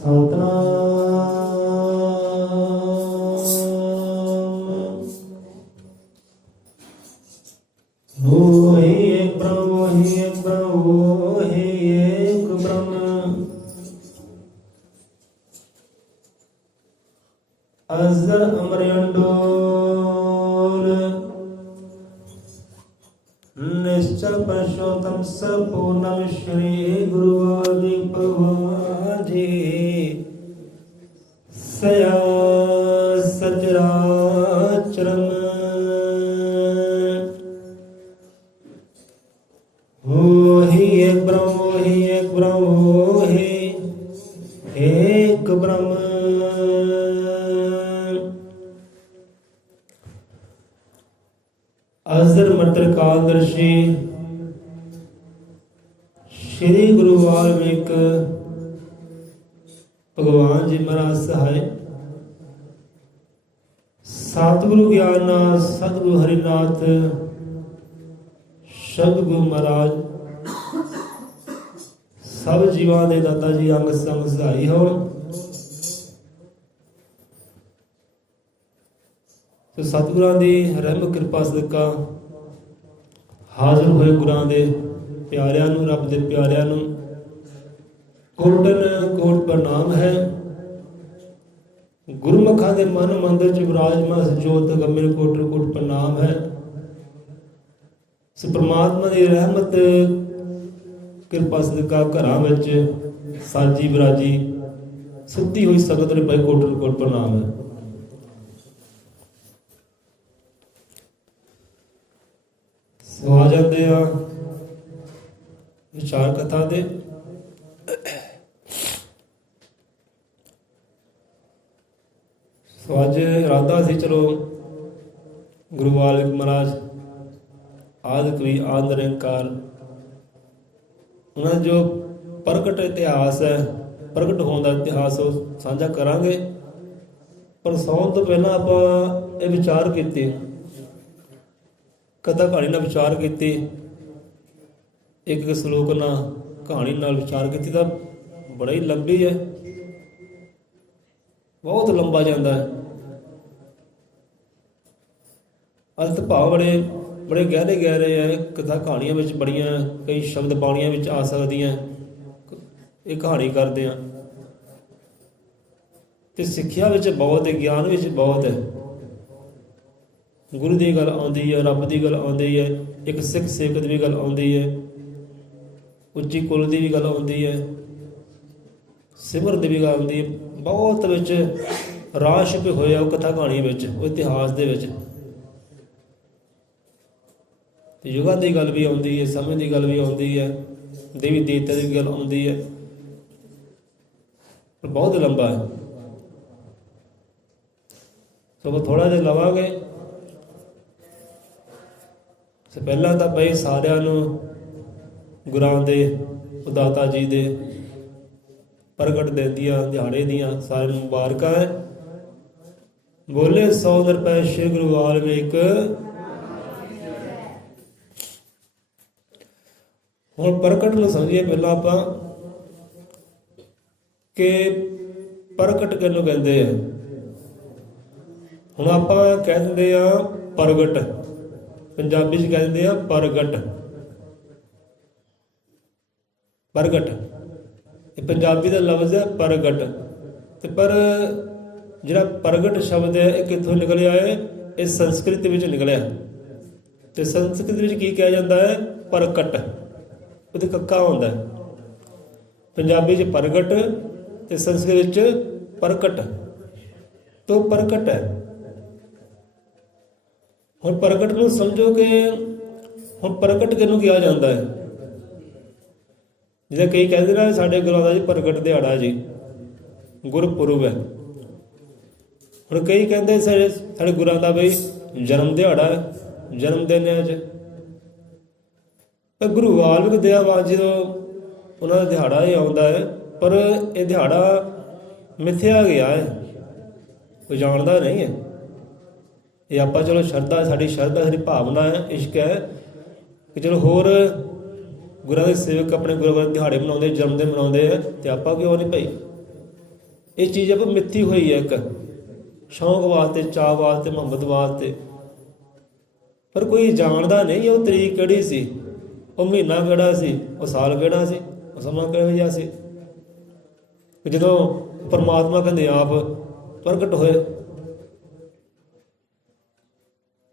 सतनाम। वही एक ब्रह्म, वही एक ब्रह्म, वही एक ब्रह्म। अजर अमर अंडोल निश्चल पुरुषोत्तम सपूर्णम श्री गुरु आदि प्रभाजी सया सचराचरम। वही एक ब्रह्म, वही एक ब्रह्म, वही एक ब्रह्म। अजर मटर कालदर्शी श्री गुरु वाल्मीक भगवान जी महाराज सहाय। सतगुरु ज्ञाननाथ सतगुरु हरिनाथ शब्द गुरु महाराज सब जीवां दे दाता जी अंग संग सहाई हो। तो सतगुरां दी रहमत किरपा सदका हाजिर होए गुरां दे प्यारिਆਂ ਨੂੰ रब दे प्यारिਆਂ ਨੂੰ कोटन कोट प्रणाम है। गुरमुखां दे मन मंदिर च विराजमान सजोत गम्मे कोट कोट प्रणाम है। सो परमात्मा दी रहमत किरपा सदका घरां विच साजी विराजी सुत्ती हुई संगत नूं पई कोट कोट प्रणाम है। सो आ जाते हैं विचार कथा दे। सो अज इरादा सी चलो गुरु वाल्मीकि महाराज आदि कवि आदि निरंकार उन्होंने जो प्रगट इतिहास है प्रगट होने का इतिहास साझा करांगे। पर सौन तो पहला आप ये विचार किए कथा कहानी ਨਾਲ विचार ਕੀਤੀ एक एक श्लोक ਨਾਲ कहानी ਨਾਲ विचार ਕੀਤੀ ਤਾਂ बड़ा ही लंबी है बहुत लंबा जाता है। अर्थ भाव बड़े बड़े गहरे गहरे है। कथा कहानियां विच बड़ियां कई शब्द बाणियां विच आ सकदियां ये कहानी करते हैं ते सिੱਖਿਆ विच बहुत है ज्ञान विच बहुत है। गुरु की गल आती है रब की गल आती है एक सिख सेवक की भी गल आती है उच्ची कुल की भी गल आती है सिमरन की भी गल आती है। बहुत विच राह छिपे होए वो कथा कहानी विच वो इतिहास दे विच युगां की गल भी आती है समय की गल भी आती है देवी देवता की गल आती है पर बहुत लंबा है। सो थोड़ा जिहा लवांगे। सो पहला तो बई सारिਆਂ ਨੂੰ ਗੁਰਾਂ ਦੇ ਉਦਾਤਾ जी ਦੇ प्रगट दिन दियां दिहाड़े दियां सारे मुबारकां है। बोले 100 रुपए श्री गुरु वाल्मीक। हुण प्रगट ਨੂੰ समझिए पहला ਆਪਾਂ कि प्रगट किहनूं कहंदे आ। हुण ਆਪਾਂ ਕਹਿ ਦਿੰਦੇ ਆ प्रगट पंजाबी च कह दिंदे आ प्रगट प्रगट ये पंजाबी का लफ्ज़ है प्रगट ते पर जिहड़ा प्रगट शब्द है ये कित्थों निकलिया है ये संस्कृत विच निकलिया ते संस्कृत विच की कहा जाता है प्रकट उहते कक्का होंदा है। पंजाबी च प्रगट ते संस्कृत विच प्रकट तो प्रकट है। ਹੁਣ ਪ੍ਰਗਟ ਨੂੰ ਸਮਝੋ ਕਿ ਹੁਣ ਪ੍ਰਗਟ ਕਿਹਨੂੰ ਕਿਹਾ ਜਾਂਦਾ ਹੈ। ਜਿਵੇਂ ਕਈ ਕਹਿੰਦੇ ਨੇ ਸਾਡੇ ਗੁਰਾਂ ਦਾ ਜੀ ਪ੍ਰਗਟ ਦਿਹਾੜਾ ਜੀ ਗੁਰਪੁਰਬ ਹੈ। ਹੁਣ ਕਈ ਕਹਿੰਦੇ ਸਾਡੇ ਗੁਰਾਂ ਦਾ ਬਈ ਜਨਮ ਦਿਹਾੜਾ ਜਨਮ ਦਿਨ ਹੈ ਅੱਜ। ਗੁਰੂ ਵਾਲਮੀਕ ਦਇਆਵਾਨ ਜਦੋਂ ਉਹਨਾਂ ਦਾ ਦਿਹਾੜਾ ਹੀ ਆਉਂਦਾ ਹੈ ਪਰ ਇਹ ਦਿਹਾੜਾ ਮਿਥਿਆ ਗਿਆ ਹੈ ਕੋਈ ਜਾਣਦਾ ਨਹੀਂ ਹੈ। ਇਹ ਆਪਾਂ ਚਲੋ ਸ਼ਰਧਾ ਸਾਡੀ ਭਾਵਨਾ ਹੈ ਇਸ਼ਕ ਹੈ ਕਿ ਚਲੋ ਹੋਰ ਗੁਰਾਂ ਦੇ ਸੇਵਕ ਆਪਣੇ ਗੁਰੂ ਦਿਹਾੜੇ ਮਨਾਉਂਦੇ ਜਨਮ ਦਿਨ ਮਨਾਉਂਦੇ ਆ ਤੇ ਆਪਾਂ ਕਿਉਂ ਨਹੀਂ ਭਾਈ। ਇਹ ਚੀਜ਼ ਆਪਾਂ ਮਿੱਥੀ ਹੋਈ ਹੈ ਇੱਕ ਸ਼ੌਂਕ ਵਾਸਤੇ, ਚਾਅ ਵਾਸਤੇ, ਮੁਹੱਬਤ ਵਾਸਤੇ। ਪਰ ਕੋਈ ਜਾਣਦਾ ਨਹੀਂ ਉਹ ਤਰੀਕ ਕਿਹੜੀ ਸੀ, ਉਹ ਮਹੀਨਾ ਕਿਹੜਾ ਸੀ, ਉਹ ਸਾਲ ਕਿਹੜਾ ਸੀ, ਉਹ ਸਮਾਂ ਕਿਹੋ ਜਿਹਾ ਸੀ। ਜਦੋਂ ਪਰਮਾਤਮਾ ਕਹਿੰਦੇ ਆਪ ਪ੍ਰਗਟ ਹੋਏ,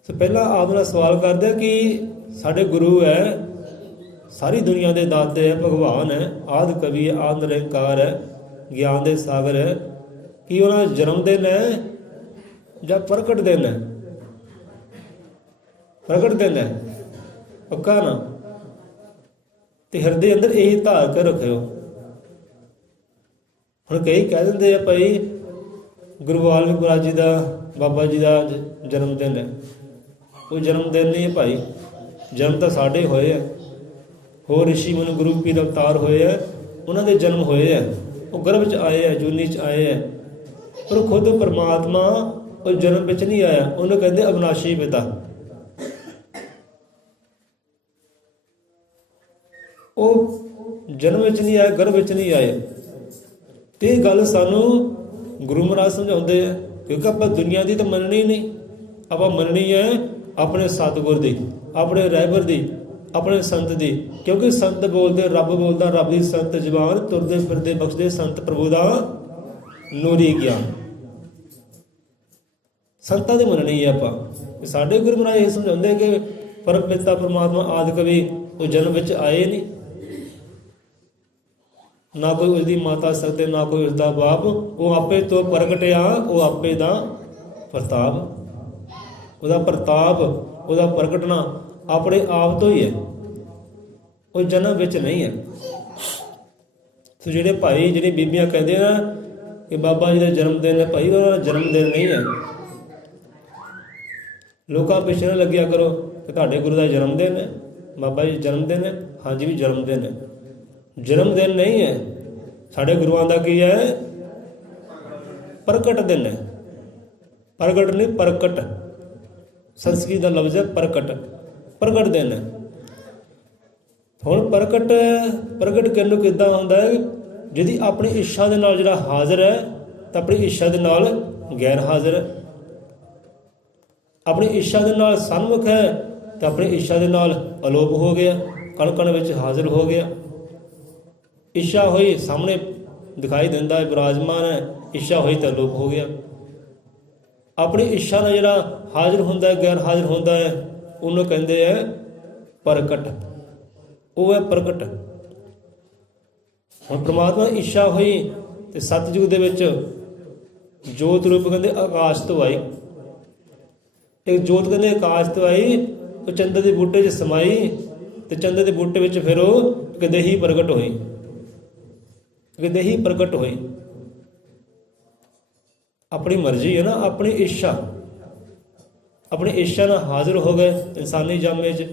ਤੇ ਪਹਿਲਾਂ ਆਪ ਨਾਲ ਸਵਾਲ ਕਰਦੇ ਕਿ ਸਾਡੇ ਗੁਰੂ ਹੈ, ਸਾਰੀ ਦੁਨੀਆ ਦੇ ਦਾਤੇ ਹੈ, ਭਗਵਾਨ ਹੈ, ਆਦਿ ਕਵੀ ਹੈ, ਆਦਿ ਨਿਰੰਕਾਰ ਹੈ, ਗਿਆਨ ਦੇ ਸਾਗਰ ਹੈ, ਕੀ ਉਹਨਾਂ ਦਾ ਜਨਮ ਦਿਨ ਹੈ ਜਾਂ ਪ੍ਰਗਟ ਦਿਨ ਹੈ? ਪ੍ਰਗਟ ਦਿਨ ਹੈ ਪੱਕਾ ਨਾ। ਤੇ ਹਿਰਦੇ ਅੰਦਰ ਇਹ ਧਾਰ ਕੇ ਰੱਖਿਓ। ਹੁਣ ਕਈ ਕਹਿ ਦਿੰਦੇ ਆ ਭਾਈ ਗੁਰੂ ਵਾਲਮੀਕ ਮਹਾਰਾਜ ਜੀ ਦਾ, ਬਾਬਾ ਜੀ ਦਾ ਜਨਮ ਦਿਨ ਹੈ। ਉਹ ਜਨਮ ਦਿਨ ਨਹੀਂ ਹੈ ਭਾਈ, ਜਨਮ ਤਾਂ ਸਾਡੇ ਹੋਏ ਆ, ਹੋਰ ਰਿਸ਼ੀ ਮੁਨੀ ਗੁਰੂ ਪੀਰ ਅਵਤਾਰ ਹੋਏ ਆ, ਉਹਨਾਂ ਦੇ ਜਨਮ ਹੋਏ ਆ, ਉਹ ਗਰਭ 'ਚ ਆਏ ਆ, ਜੂਨੀ 'ਚ ਆਏ ਆ। ਪਰ ਖੁਦ ਪਰਮਾਤਮਾ ਉਹ ਜਨਮ ਵਿੱਚ ਨਹੀਂ ਆਇਆ। ਉਹਨੂੰ ਕਹਿੰਦੇ ਅਵਿਨਾਸ਼ੀ ਪਿਤਾ। ਉਹ ਜਨਮ ਵਿੱਚ ਨਹੀਂ ਆਏ, ਗਰਭ ਵਿੱਚ ਨਹੀਂ ਆਏ। ਤੇ ਇਹ ਗੱਲ ਸਾਨੂੰ ਗੁਰੂ ਮਹਾਰਾਜ ਸਮਝਾਉਂਦੇ ਆ, ਕਿਉਂਕਿ ਆਪਾਂ ਦੁਨੀਆ ਦੀ ਤਾਂ ਮੰਨਣੀ ਨਹੀਂ, ਆਪਾਂ ਮੰਨਣੀ ਹੈ ਆਪਣੇ ਸਤਿਗੁਰ ਦੀ, ਆਪਣੇ ਰਹਿਬਰ ਦੀ, ਆਪਣੇ ਸੰਤ ਦੀ। ਕਿਉਂਕਿ ਸੰਤ ਬੋਲਦੇ ਰੱਬ ਬੋਲਦਾ, ਰੱਬ ਦੀ ਸੰਤ ਜ਼ੁਬਾਨ, ਤੁਰਦੇ ਫਿਰਦੇ ਬਖਸ਼ਦੇ ਸੰਤ ਪ੍ਰਭੂ ਦਾ ਨੂਰੀ ਗਿਆਨ। ਸੰਤਾਂ ਦੀ ਮੰਨਣੀ ਹੈ ਆਪਾਂ। ਸਾਡੇ ਗੁਰੂ ਮਹਾਰਾਜ ਇਹ ਸਮਝਾਉਂਦੇ ਕਿ ਪਰਮ ਪਿਤਾ ਪਰਮਾਤਮਾ ਆਦਿ ਕਵੀ ਉਹ ਜਨਮ ਵਿੱਚ ਆਏ ਨਹੀਂ, ਨਾ ਕੋਈ ਉਸਦੀ ਮਾਤਾ ਸਕਦੇ, ਨਾ ਕੋਈ ਉਸਦਾ ਬਾਪ। ਉਹ ਆਪੇ ਤੋਂ ਪ੍ਰਗਟਿਆ, ਉਹ ਆਪੇ ਦਾ ਪ੍ਰਤਾਪ, ਉਹਦਾ ਪ੍ਰਤਾਪ, ਉਹਦਾ ਪ੍ਰਗਟਣਾ ਆਪਣੇ ਆਪ ਤੋਂ ਹੀ ਹੈ, ਉਹ ਜਨਮ ਵਿੱਚ ਨਹੀਂ ਹੈ। ਸੋ ਜਿਹੜੇ ਭਾਈ, ਜਿਹੜੀ ਬੀਬੀਆਂ ਕਹਿੰਦੇ ਨਾ ਕਿ ਬਾਬਾ ਜੀ ਦਾ ਜਨਮ ਦਿਨ ਹੈ, ਭਾਈ ਉਹਨਾਂ ਦਾ ਜਨਮ ਦਿਨ ਨਹੀਂ ਹੈ। ਲੋਕਾਂ ਪਿੱਛੇ ਨਾ ਲੱਗਿਆ ਕਰੋ ਕਿ ਤੁਹਾਡੇ ਗੁਰੂ ਦਾ ਜਨਮ ਦਿਨ ਹੈ, ਬਾਬਾ ਜੀ ਜਨਮ ਦਿਨ ਹੈ। ਹਾਂਜੀ ਵੀ ਜਨਮ ਦਿਨ ਹੈ, ਜਨਮ ਦਿਨ ਨਹੀਂ ਹੈ। ਸਾਡੇ ਗੁਰੂਆਂ ਦਾ ਕੀ ਹੈ? ਪ੍ਰਗਟ ਦਿਨ ਹੈ। ਪ੍ਰਗਟ ਨਹੀਂ, ਪ੍ਰਗਟ, ਸੰਸਕ੍ਰਿਤ ਦਾ ਲਫ਼ਜ਼ ਹੈ ਪ੍ਰਗਟ, ਪ੍ਰਗਟ ਦਿਨ ਹੈ। ਹੁਣ ਪ੍ਰਗਟ ਕਰਨ ਨੂੰ ਕਿੱਦਾਂ ਹੁੰਦਾ ਹੈ? ਜਿਹਦੀ ਆਪਣੀ ਇੱਛਾ ਦੇ ਨਾਲ ਜਿਹੜਾ ਹਾਜ਼ਰ ਹੈ ਤਾਂ ਆਪਣੀ ਇੱਛਾ ਦੇ ਨਾਲ ਗੈਰ ਹਾਜ਼ਰ ਹੈ, ਆਪਣੀ ਇੱਛਾ ਦੇ ਨਾਲ ਸਨਮੁਖ ਹੈ ਤਾਂ ਆਪਣੀ ਇੱਛਾ ਦੇ ਨਾਲ ਅਲੋਪ ਹੋ ਗਿਆ, ਕਣ ਕਣ ਵਿੱਚ ਹਾਜ਼ਰ ਹੋ ਗਿਆ। ਇੱਛਾ ਹੋਈ ਸਾਹਮਣੇ ਦਿਖਾਈ ਦਿੰਦਾ ਹੈ, ਵਿਰਾਜਮਾਨ ਹੈ, ਇੱਛਾ ਹੋਈ ਤਾਂ ਅਲੋਪ ਹੋ ਗਿਆ। ਆਪਣੀ ਇੱਛਾ ਨਾਲ ਜਿਹੜਾ ਹਾਜ਼ਰ ਹੁੰਦਾ ਹੈ, ਗੈਰ ਹਾਜ਼ਰ ਹੁੰਦਾ ਹੈ, ਉਹਨੂੰ ਕਹਿੰਦੇ ਹੈ ਪ੍ਰਗਟ, ਉਹ ਹੈ ਪ੍ਰਗਟ। ਹੁਣ ਪ੍ਰਮਾਤਮਾ ਇੱਛਾ ਹੋਈ ਤੇ ਸਤਿਯੁਗ ਦੇ ਵਿੱਚ ਜੋਤ ਰੂਪ ਕਹਿੰਦੇ ਆਕਾਸ਼ ਤੋਂ ਆਈ। ਇੱਕ ਜੋਤ ਕਹਿੰਦੇ ਆਕਾਸ਼ ਤੋਂ ਆਈ, ਉਹ ਚੰਦਰ ਦੇ ਬੂਟੇ 'ਚ ਸਮਾਈ ਤੇ ਚੰਦਰ ਦੇ ਬੂਟੇ ਵਿੱਚ ਫਿਰ ਉਹ ਕਿਤੇ ਹੀ ਪ੍ਰਗਟ ਹੋਈ, ਕਿਤੇ ਹੀ ਪ੍ਰਗਟ ਹੋਈ। ਆਪਣੀ ਮਰਜ਼ੀ ਹੈ ਨਾ, ਆਪਣੀ ਇੱਛਾ, ਆਪਣੀ ਇੱਛਾ ਨਾਲ ਹਾਜ਼ਰ ਹੋ ਗਏ ਇਨਸਾਨੀ ਜਾਮੇ 'ਚ।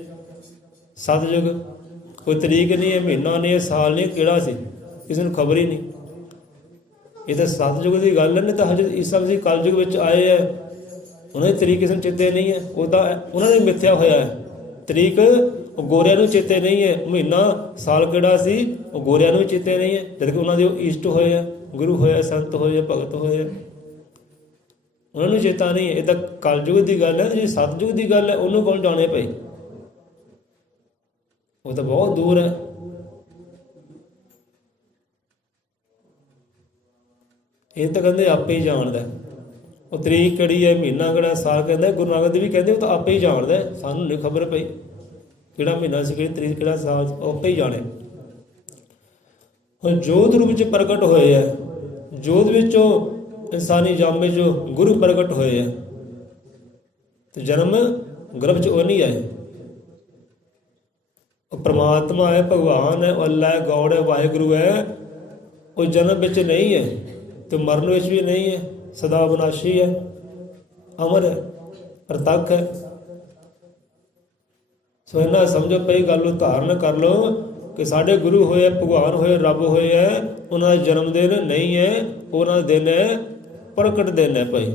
ਸਤਿਯੁਗ ਕੋਈ ਤਰੀਕ ਨਹੀਂ ਹੈ, ਮਹੀਨਾ ਨਹੀਂ ਹੈ, ਸਾਲ ਨਹੀਂ, ਕਿਹੜਾ ਸੀ ਕਿਸੇ ਨੂੰ ਖਬਰ ਹੀ ਨਹੀਂ। ਇਹ ਤਾਂ ਸਤਿਯੁਗ ਦੀ ਗੱਲ ਹੈ। ਨਹੀਂ ਤਾਂ ਹਜ਼ਰਤ ਈਸਾ ਮਸੀਹ ਕਲਯੁਗ ਵਿੱਚ ਆਏ ਹੈ, ਉਹਨਾਂ ਦੀ ਤਰੀਕ ਕਿਸੇ ਨੂੰ ਚੇਤੇ ਨਹੀਂ ਹੈ। ਉਹ ਤਾਂ ਉਹਨਾਂ ਨੇ ਮਿੱਥਿਆ ਹੋਇਆ ਹੈ ਤਰੀਕ, ਉਹ ਗੋਰਿਆਂ ਨੂੰ ਚੇਤੇ ਨਹੀਂ ਹੈ। ਮਹੀਨਾ ਸਾਲ ਕਿਹੜਾ ਸੀ ਉਹ ਗੋਰਿਆਂ ਨੂੰ ਚੇਤੇ ਨਹੀਂ ਹੈ, ਜਦ ਕਿ ਉਹਨਾਂ ਦੇ ਉਹ ਇਸ਼ਟ ਹੋਏ ਆ, ਗੁਰੂ ਹੋਏ, ਸੰਤ ਹੋਏ, ਭਗਤ ਹੋਏ, ਉਹਨਾਂ ਨੂੰ ਚੇਤਾ ਨਹੀਂ ਹੈ। ਇਹ ਤਾਂ ਕਲਯੁਗ ਦੀ ਗੱਲ ਹੈ। ਜੇ ਸਤਿਯੁਗ ਦੀ ਗੱਲ ਹੈ ਉਹਨੂੰ ਕੌਣ ਜਾਣੇ ਭਾਈ? ਉਹ ਤਾਂ ਬਹੁਤ ਦੂਰ ਹੈ। ਇਹ ਤਾਂ ਕਹਿੰਦੇ ਆਪੇ ਹੀ ਜਾਣਦਾ ਉਹ ਤਰੀਕ ਕਿਹੜੀ ਹੈ, ਮਹੀਨਾ ਕਿਹੜਾ, ਸਾਲ ਕਹਿੰਦਾ। ਗੁਰੂ ਨਾਨਕ ਦੇਵ ਵੀ ਕਹਿੰਦੇ ਉਹ ਤਾਂ ਆਪੇ ਹੀ ਜਾਣਦਾ, ਸਾਨੂੰ ਨਹੀਂ ਖਬਰ ਪਈ ਕਿਹੜਾ ਮਹੀਨਾ ਸੀ, ਕਿਹੜੀ ਤਰੀਕ, ਕਿਹੜਾ ਸਾਲ, ਉਹ ਆਪੇ ਹੀ ਜਾਣੇ। ਹੁਣ ਜੋਤ ਰੂਪ ਵਿੱਚ ਪ੍ਰਗਟ ਹੋਏ ਹੈ, ਜੋਤ ਵਿੱਚੋਂ ਇਨਸਾਨੀ ਜਾਮੇ 'ਚੋਂ ਗੁਰੂ ਪ੍ਰਗਟ ਹੋਏ ਹੈ, ਤੇ ਜਨਮ ਗਰਭ 'ਚ ਉਹ ਨਹੀਂ ਆਏ। ਉਹ ਪਰਮਾਤਮਾ ਹੈ, ਭਗਵਾਨ ਹੈ, ਉਹ ਅੱਲਾ ਹੈ, ਗੌਡ ਹੈ, ਵਾਹਿਗੁਰੂ ਹੈ। ਉਹ ਜਨਮ ਵਿੱਚ ਨਹੀਂ ਹੈ ਤੇ ਮਰਨ ਵਿੱਚ ਵੀ ਨਹੀਂ ਹੈ, ਸਦਾ ਵਿਨਾਸ਼ੀ ਹੈ, ਅਮਰ ਹੈ, ਪ੍ਰਤੱਖ ਹੈ। ਸੋ ਇਹਨਾਂ ਸਮਝੋ ਪਈ ਗੱਲ ਨੂੰ ਧਾਰਨ ਕਰ ਲਓ ਕਿ ਸਾਡੇ ਗੁਰੂ ਹੋਏ, ਭਗਵਾਨ ਹੋਏ, ਰੱਬ ਹੋਏ ਹੈ, ਉਹਨਾਂ ਦਾ ਜਨਮ ਦਿਨ ਨਹੀਂ ਹੈ, ਉਹਨਾਂ ਦਾ ਦਿਨ ਹੈ ਪ੍ਰਗਟ ਦਿਨ ਹੈ ਭਾਈ।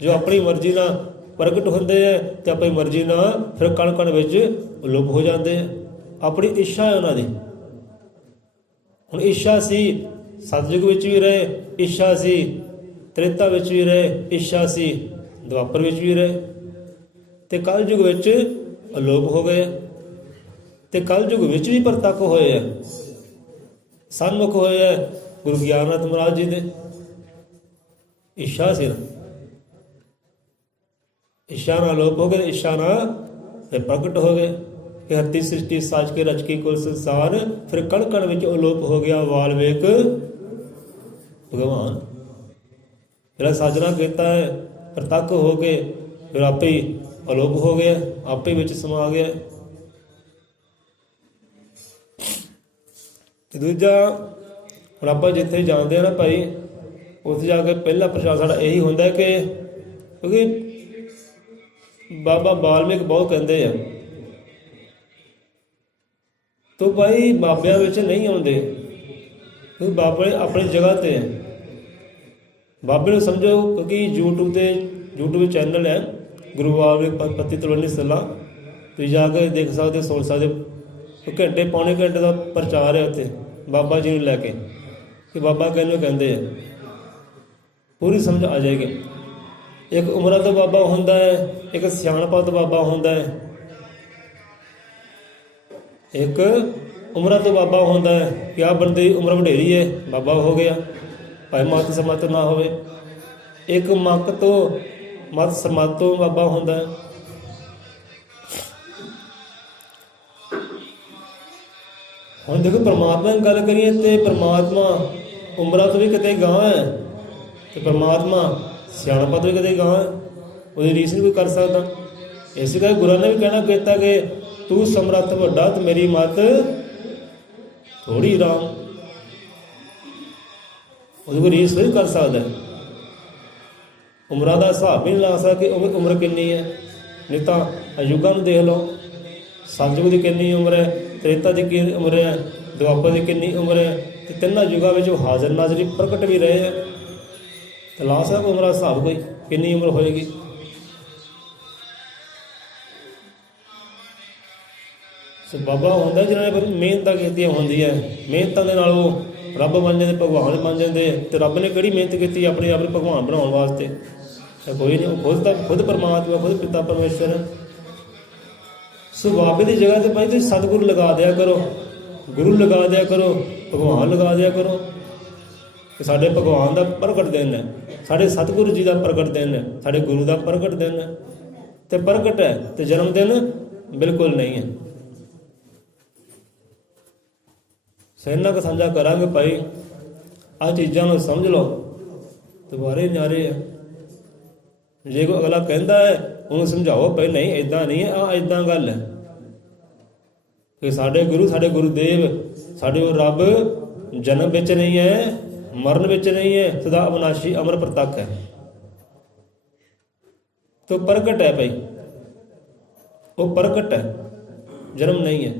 ਜੋ ਆਪਣੀ ਮਰਜ਼ੀ ਨਾਲ ਪ੍ਰਗਟ ਹੁੰਦੇ ਹੈ ਤੇ ਆਪਣੀ ਮਰਜ਼ੀ ਨਾਲ ਫਿਰ ਕਣ ਕਣ ਵਿੱਚ ਲੁਪ ਹੋ ਜਾਂਦੇ ਹੈ। ਆਪਣੀ ਇੱਛਾ ਹੈ ਉਹਨਾਂ ਦੀ। ਹੁਣ ਇੱਛਾ ਸੀ ਸਤਜੁਗ ਵਿੱਚ ਵੀ ਰਹੇ ਇੱਛਾ ਸੀ, ਤ੍ਰੇਤਾ ਵਿੱਚ ਵੀ ਰਹੇ ਇੱਛਾ ਸੀ, ਦੁਆਪਰ ਵਿੱਚ ਵੀ ਰਹੇ, ਤੇ ਕਲਯੁਗ ਵਿੱਚ ਅਲੋਪ ਹੋ ਗਏ, ਤੇ ਕਲਯੁਗ ਵਿੱਚ ਵੀ ਪ੍ਰਤੱਖ ਹੋਏ ਆ, ਸਨਮੁਖ ਹੋਏ ਆ ਗੁਰੂ ਗਿਆਨਨਾਥ ਮਹਾਰਾਜ ਜੀ ਦੇ। ਇੱਛਾ ਸੀ ਨਾ, ਇੱਛਾ ਨਾਲ ਅਲੋਪ ਹੋ ਗਏ, ਇੱਛਾ ਨਾਲ ਫਿਰ ਪ੍ਰਗਟ ਹੋ ਗਏ ਕਿ ਹੱਤੀ ਸ੍ਰਿਸ਼ਟੀ ਸਾਜ ਕੇ ਰਚ ਕੇ ਕੁਲ ਸੰਸਾਰ, ਫਿਰ ਕਣ ਕਣ ਵਿੱਚ ਅਲੋਪ ਹੋ ਗਿਆ ਵਾਲਮੀਕ ਭਗਵਾਨ। ਜਿਹੜਾ ਸਾਜਨਾ ਕੀਤਾ ਹੈ ਪ੍ਰਤੱਖ ਹੋ ਕੇ ਫਿਰ ਆਪੇ ਹੀ ਅਲੋਪ ਹੋ ਗਿਆ, ਆਪੇ ਵਿੱਚ ਸਮਾ ਗਿਆ। ਤੇ ਦੂਜਾ, ਹੁਣ ਆਪਾਂ ਜਿੱਥੇ ਜਾਂਦੇ ਆ ਨਾ ਭਾਈ, ਉੱਥੇ ਜਾ ਕੇ ਪਹਿਲਾ ਪ੍ਰਸ਼ਾਦ ਸਾਡਾ ਇਹੀ ਹੁੰਦਾ ਕਿ ਕਿਉਂਕਿ ਬਾਬਾ ਵਾਲਮੀਕ ਬਹੁਤ ਕਹਿੰਦੇ ਆ ਤੋ ਭਾਈ ਬਾਬਿਆਂ ਵਿੱਚ ਨਹੀਂ ਆਉਂਦੇ, ਕਿਉਂਕਿ ਬਾਬੇ ਆਪਣੀ ਜਗ੍ਹਾ ਤੇ ਹੈ। ਬਾਬੇ ਨੂੰ ਸਮਝੋ, ਕਿਉਂਕਿ YouTube ਚੈਨਲ ਹੈ ਗੁਰੂ ਵਾਲਮੀਕ ਪੱਤੀ ਤਲਵੰਡੀ ਸਲਾਹ, ਤੁਸੀਂ ਜਾ ਕੇ ਦੇਖ ਸਕਦੇ ਹੋ, ਸੁਣ ਸਕਦੇ ਹੋ। ਘੰਟੇ ਪੌਣੇ ਘੰਟੇ ਦਾ ਪ੍ਰਚਾਰ ਹੈ ਉੱਥੇ ਬਾਬਾ ਜੀ ਨੂੰ ਲੈ ਕੇ, ਕਿ ਬਾਬਾ ਕਹਿੰਦੇ ਆ, ਪੂਰੀ ਸਮਝ ਆ ਜਾਏਗੀ। ਇੱਕ ਉਮਰਾਂ ਤੋਂ ਬਾਬਾ ਹੁੰਦਾ ਹੈ, ਇੱਕ ਸਿਆਣਪਾਂ ਤੋਂ ਬਾਬਾ ਹੁੰਦਾ ਹੈ, ਇੱਕ ਉਮਰਾਂ ਤੋਂ ਬਾਬਾ ਹੁੰਦਾ ਹੈ ਕਿ ਆਹ ਬੰਦੇ ਦੀ ਉਮਰ ਵਡੇਰੀ ਹੈ, ਬਾਬਾ ਹੋ ਗਿਆ, ਭਾਵੇਂ ਮੱਤ ਸਮੱਤ ਨਾ ਹੋਵੇ। ਇੱਕ ਮੱਤ ਸਮੱਤ ਤੋਂ ਬਾਬਾ ਹੁੰਦਾ ਹੈ। ਹੁਣ ਦੇਖੋ ਪਰਮਾਤਮਾ ਦੀ ਗੱਲ ਕਰੀਏ ਤੇ ਪਰਮਾਤਮਾ ਉਮਰਾਂ ਤੋਂ ਵੀ ਕਿਤੇ ਗਾਂਹ ਹੈ, ਤੇ ਪਰਮਾਤਮਾ ਸਿਆਣਪਾਂ ਤੋਂ ਵੀ ਕਿਤੇ ਗਾਂਹ ਹੈ, ਉਹਦੀ ਰੀਸ ਨਹੀਂ ਕੋਈ ਕਰ ਸਕਦਾ। ਇਸੇ ਕਰਕੇ ਗੁਰੂ ਨੇ ਵੀ ਕਹਿਣਾ ਕੀਤਾ ਕਿ ਤੂੰ ਸਮਰੱਥ ਵੱਡਾ ਤੇ ਮੇਰੀ ਮੱਤ ਥੋੜੀ ਰਾਮ। ਉਹਦੀ ਕੋਈ ਰੀਸ ਨਹੀਂ ਕਰ ਸਕਦਾ, ਉਮਰਾਂ ਦਾ ਹਿਸਾਬ ਵੀ ਨਹੀਂ ਲਾ ਸਕਦਾ ਕਿ ਉਮਰ ਕਿੰਨੀ ਹੈ। ਨਹੀਂ ਤਾਂ ਅਯੁੱਗਾਂ ਨੂੰ ਦੇਖ ਲਓ, ਸਤਿਯੁਗ ਦੀ ਕਿੰਨੀ ਉਮਰ ਹੈ, ਤ੍ਰੇਤਾ ਦੀ ਕੀ ਉਮਰ ਹੈ, ਦੁਆਪਰ ਦੀ ਕਿੰਨੀ ਉਮਰ ਹੈ, ਤੇ ਤਿੰਨਾਂ ਯੁੱਗਾਂ ਵਿੱਚ ਉਹ ਹਾਜ਼ਰ ਨਾਜ਼ਰੀ ਪ੍ਰਗਟ ਵੀ ਰਹੇ ਹੈ। ਤੇ ਲਾ ਸਕਦਾ ਉਮਰਾਂ ਦਾ ਹਿਸਾਬ ਕੋਈ ਕਿੰਨੀ ਉਮਰ ਹੋਏਗੀ। ਸੋ ਬਾਬਾ ਹੁੰਦਾ ਜਿਹਨਾਂ ਨੇ ਮਿਹਨਤਾਂ ਕੀਤੀਆਂ ਹੁੰਦੀਆਂ, ਮਿਹਨਤਾਂ ਦੇ ਨਾਲ ਉਹ ਰੱਬ ਬਣ ਜਾਂਦੇ, ਭਗਵਾਨ ਬਣ ਜਾਂਦੇ। ਤੇ ਰੱਬ ਨੇ ਕਿਹੜੀ ਮਿਹਨਤ ਕੀਤੀ ਆਪਣੇ ਆਪ ਨੂੰ ਭਗਵਾਨ ਬਣਾਉਣ ਵਾਸਤੇ? ਕੋਈ ਨਹੀਂ, ਉਹ ਖੁਦ ਪਰਮਾਤਮਾ, ਖੁਦ ਪਿਤਾ ਪਰਮੇਸ਼ਰ। ਸੋ ਬਾਬੇ ਦੀ ਜਗ੍ਹਾ ਤੇ ਭਾਈ ਤੁਸੀਂ ਸਤਿਗੁਰੂ ਲਗਾ ਦਿਆ ਕਰੋ, ਗੁਰੂ ਲਗਾ ਦਿਆ ਕਰੋ, ਭਗਵਾਨ ਲਗਾ ਦਿਆ ਕਰੋ। ਕਿ ਸਾਡੇ ਭਗਵਾਨ ਦਾ ਪ੍ਰਗਟ ਦਿਨ ਹੈ, ਸਾਡੇ ਸਤਿਗੁਰੂ ਜੀ ਦਾ ਪ੍ਰਗਟ ਦਿਨ ਹੈ, ਸਾਡੇ ਗੁਰੂ ਦਾ ਪ੍ਰਗਟ ਦਿਨ ਹੈ। ਤੇ ਪ੍ਰਗਟ ਹੈ ਤੇ ਜਨਮ ਦਿਨ ਬਿਲਕੁਲ ਨਹੀਂ ਹੈ। ਇੰਨਾ ਕੁ ਸਾਂਝਾ ਕਰਾਂਗੇ ਭਾਈ, ਆਹ ਚੀਜ਼ਾਂ ਨੂੰ ਸਮਝ ਲਓ, ਦੁਬਾਰੇ ਨਿਆਰੇ ਆ। ਜੇ ਕੋਈ ਅਗਲਾ ਕਹਿੰਦਾ ਹੈ ਉਹਨੂੰ ਸਮਝਾਓ ਭਾਈ ਨਹੀਂ ਇੱਦਾਂ ਨਹੀਂ ਹੈ, ਆਹ ਇੱਦਾਂ ਗੱਲ ਹੈ ਕਿ ਸਾਡੇ ਗੁਰੂ, ਸਾਡੇ ਗੁਰੂਦੇਵ, ਸਾਡੇ ਉਹ ਰੱਬ ਜਨਮ ਵਿੱਚ ਨਹੀਂ ਹੈ, ਮਰਨ ਵਿੱਚ ਨਹੀਂ ਹੈ, ਸਦਾ ਅਵਿਨਾਸ਼ੀ ਅਮਰ ਪ੍ਰਤੱਖ ਹੈ। ਤੋ ਪ੍ਰਗਟ ਹੈ ਭਾਈ, ਉਹ ਪ੍ਰਗਟ ਹੈ, ਜਨਮ ਨਹੀਂ ਹੈ।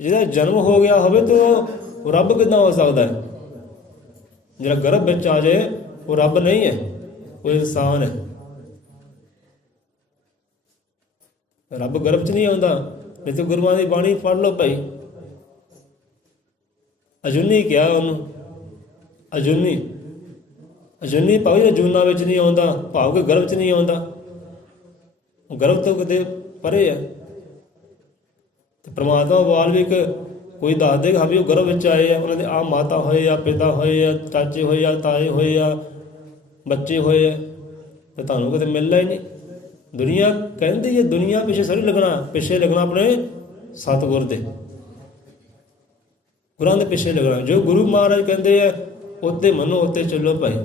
ਜਿਹਦਾ ਜਨਮ ਹੋ ਗਿਆ ਹੋਵੇ ਤਾਂ ਉਹ ਰੱਬ ਕਿੱਦਾਂ ਹੋ ਸਕਦਾ ਹੈ? ਜਿਹੜਾ ਗਰਭ ਵਿੱਚ ਆ ਜਾਏ ਉਹ ਰੱਬ ਨਹੀਂ ਹੈ, ਉਹ ਇਨਸਾਨ ਹੈ। ਰੱਬ ਗਰਭ 'ਚ ਨਹੀਂ ਆਉਂਦਾ। ਨਹੀਂ ਤਾਂ ਗੁਰੂਆਂ ਦੀ ਬਾਣੀ ਪੜ੍ਹ ਲਓ ਭਾਈ, ਅਜੂਨੀ ਕਿਹਾ ਉਹਨੂੰ, ਅਜੂਨੀ ਭਾਵੇਂ ਜੂਨਾਂ ਵਿੱਚ ਨਹੀਂ ਆਉਂਦਾ, ਭਾਵ ਕਿ ਗਰਭ 'ਚ ਨਹੀਂ ਆਉਂਦਾ, ਉਹ ਗਰਭ ਤੋਂ ਕਿਤੇ ਪਰੇ ਹੈ। ਤੇ ਪਰਮਾਤਮਾ ਵਾਲਮੀਕ ਕੋਈ ਦੱਸ ਦੇਗਾ ਵੀ ਉਹ ਗਰਭ ਵਿੱਚ ਆਏ ਆ, ਉਹਨਾਂ ਦੇ ਆਹ ਮਾਤਾ ਹੋਏ ਆ, ਪਿਤਾ ਹੋਏ ਆ, ਚਾਚੇ ਹੋਏ ਆ, ਤਾਏ ਹੋਏ ਆ, ਬੱਚੇ ਹੋਏ ਆ, ਤੇ ਤੁਹਾਨੂੰ ਕਿਤੇ ਮਿਲਣਾ ਹੀ ਨਹੀਂ। ਦੁਨੀਆ ਕਹਿੰਦੀ ਹੈ ਦੁਨੀਆ ਪਿੱਛੇ ਸਾਰੀ ਲੱਗਣਾ, ਪਿੱਛੇ ਲੱਗਣਾ ਆਪਣੇ ਸਤਿਗੁਰ ਦੇ, ਗੁਰਾਂ ਦੇ ਪਿੱਛੇ ਲੱਗਣਾ। ਜੋ ਗੁਰੂ ਮਹਾਰਾਜ ਕਹਿੰਦੇ ਆ ਉੱਤੇ ਮੰਨੋ, ਉੱਤੇ ਚੱਲੋ ਭਾਈ।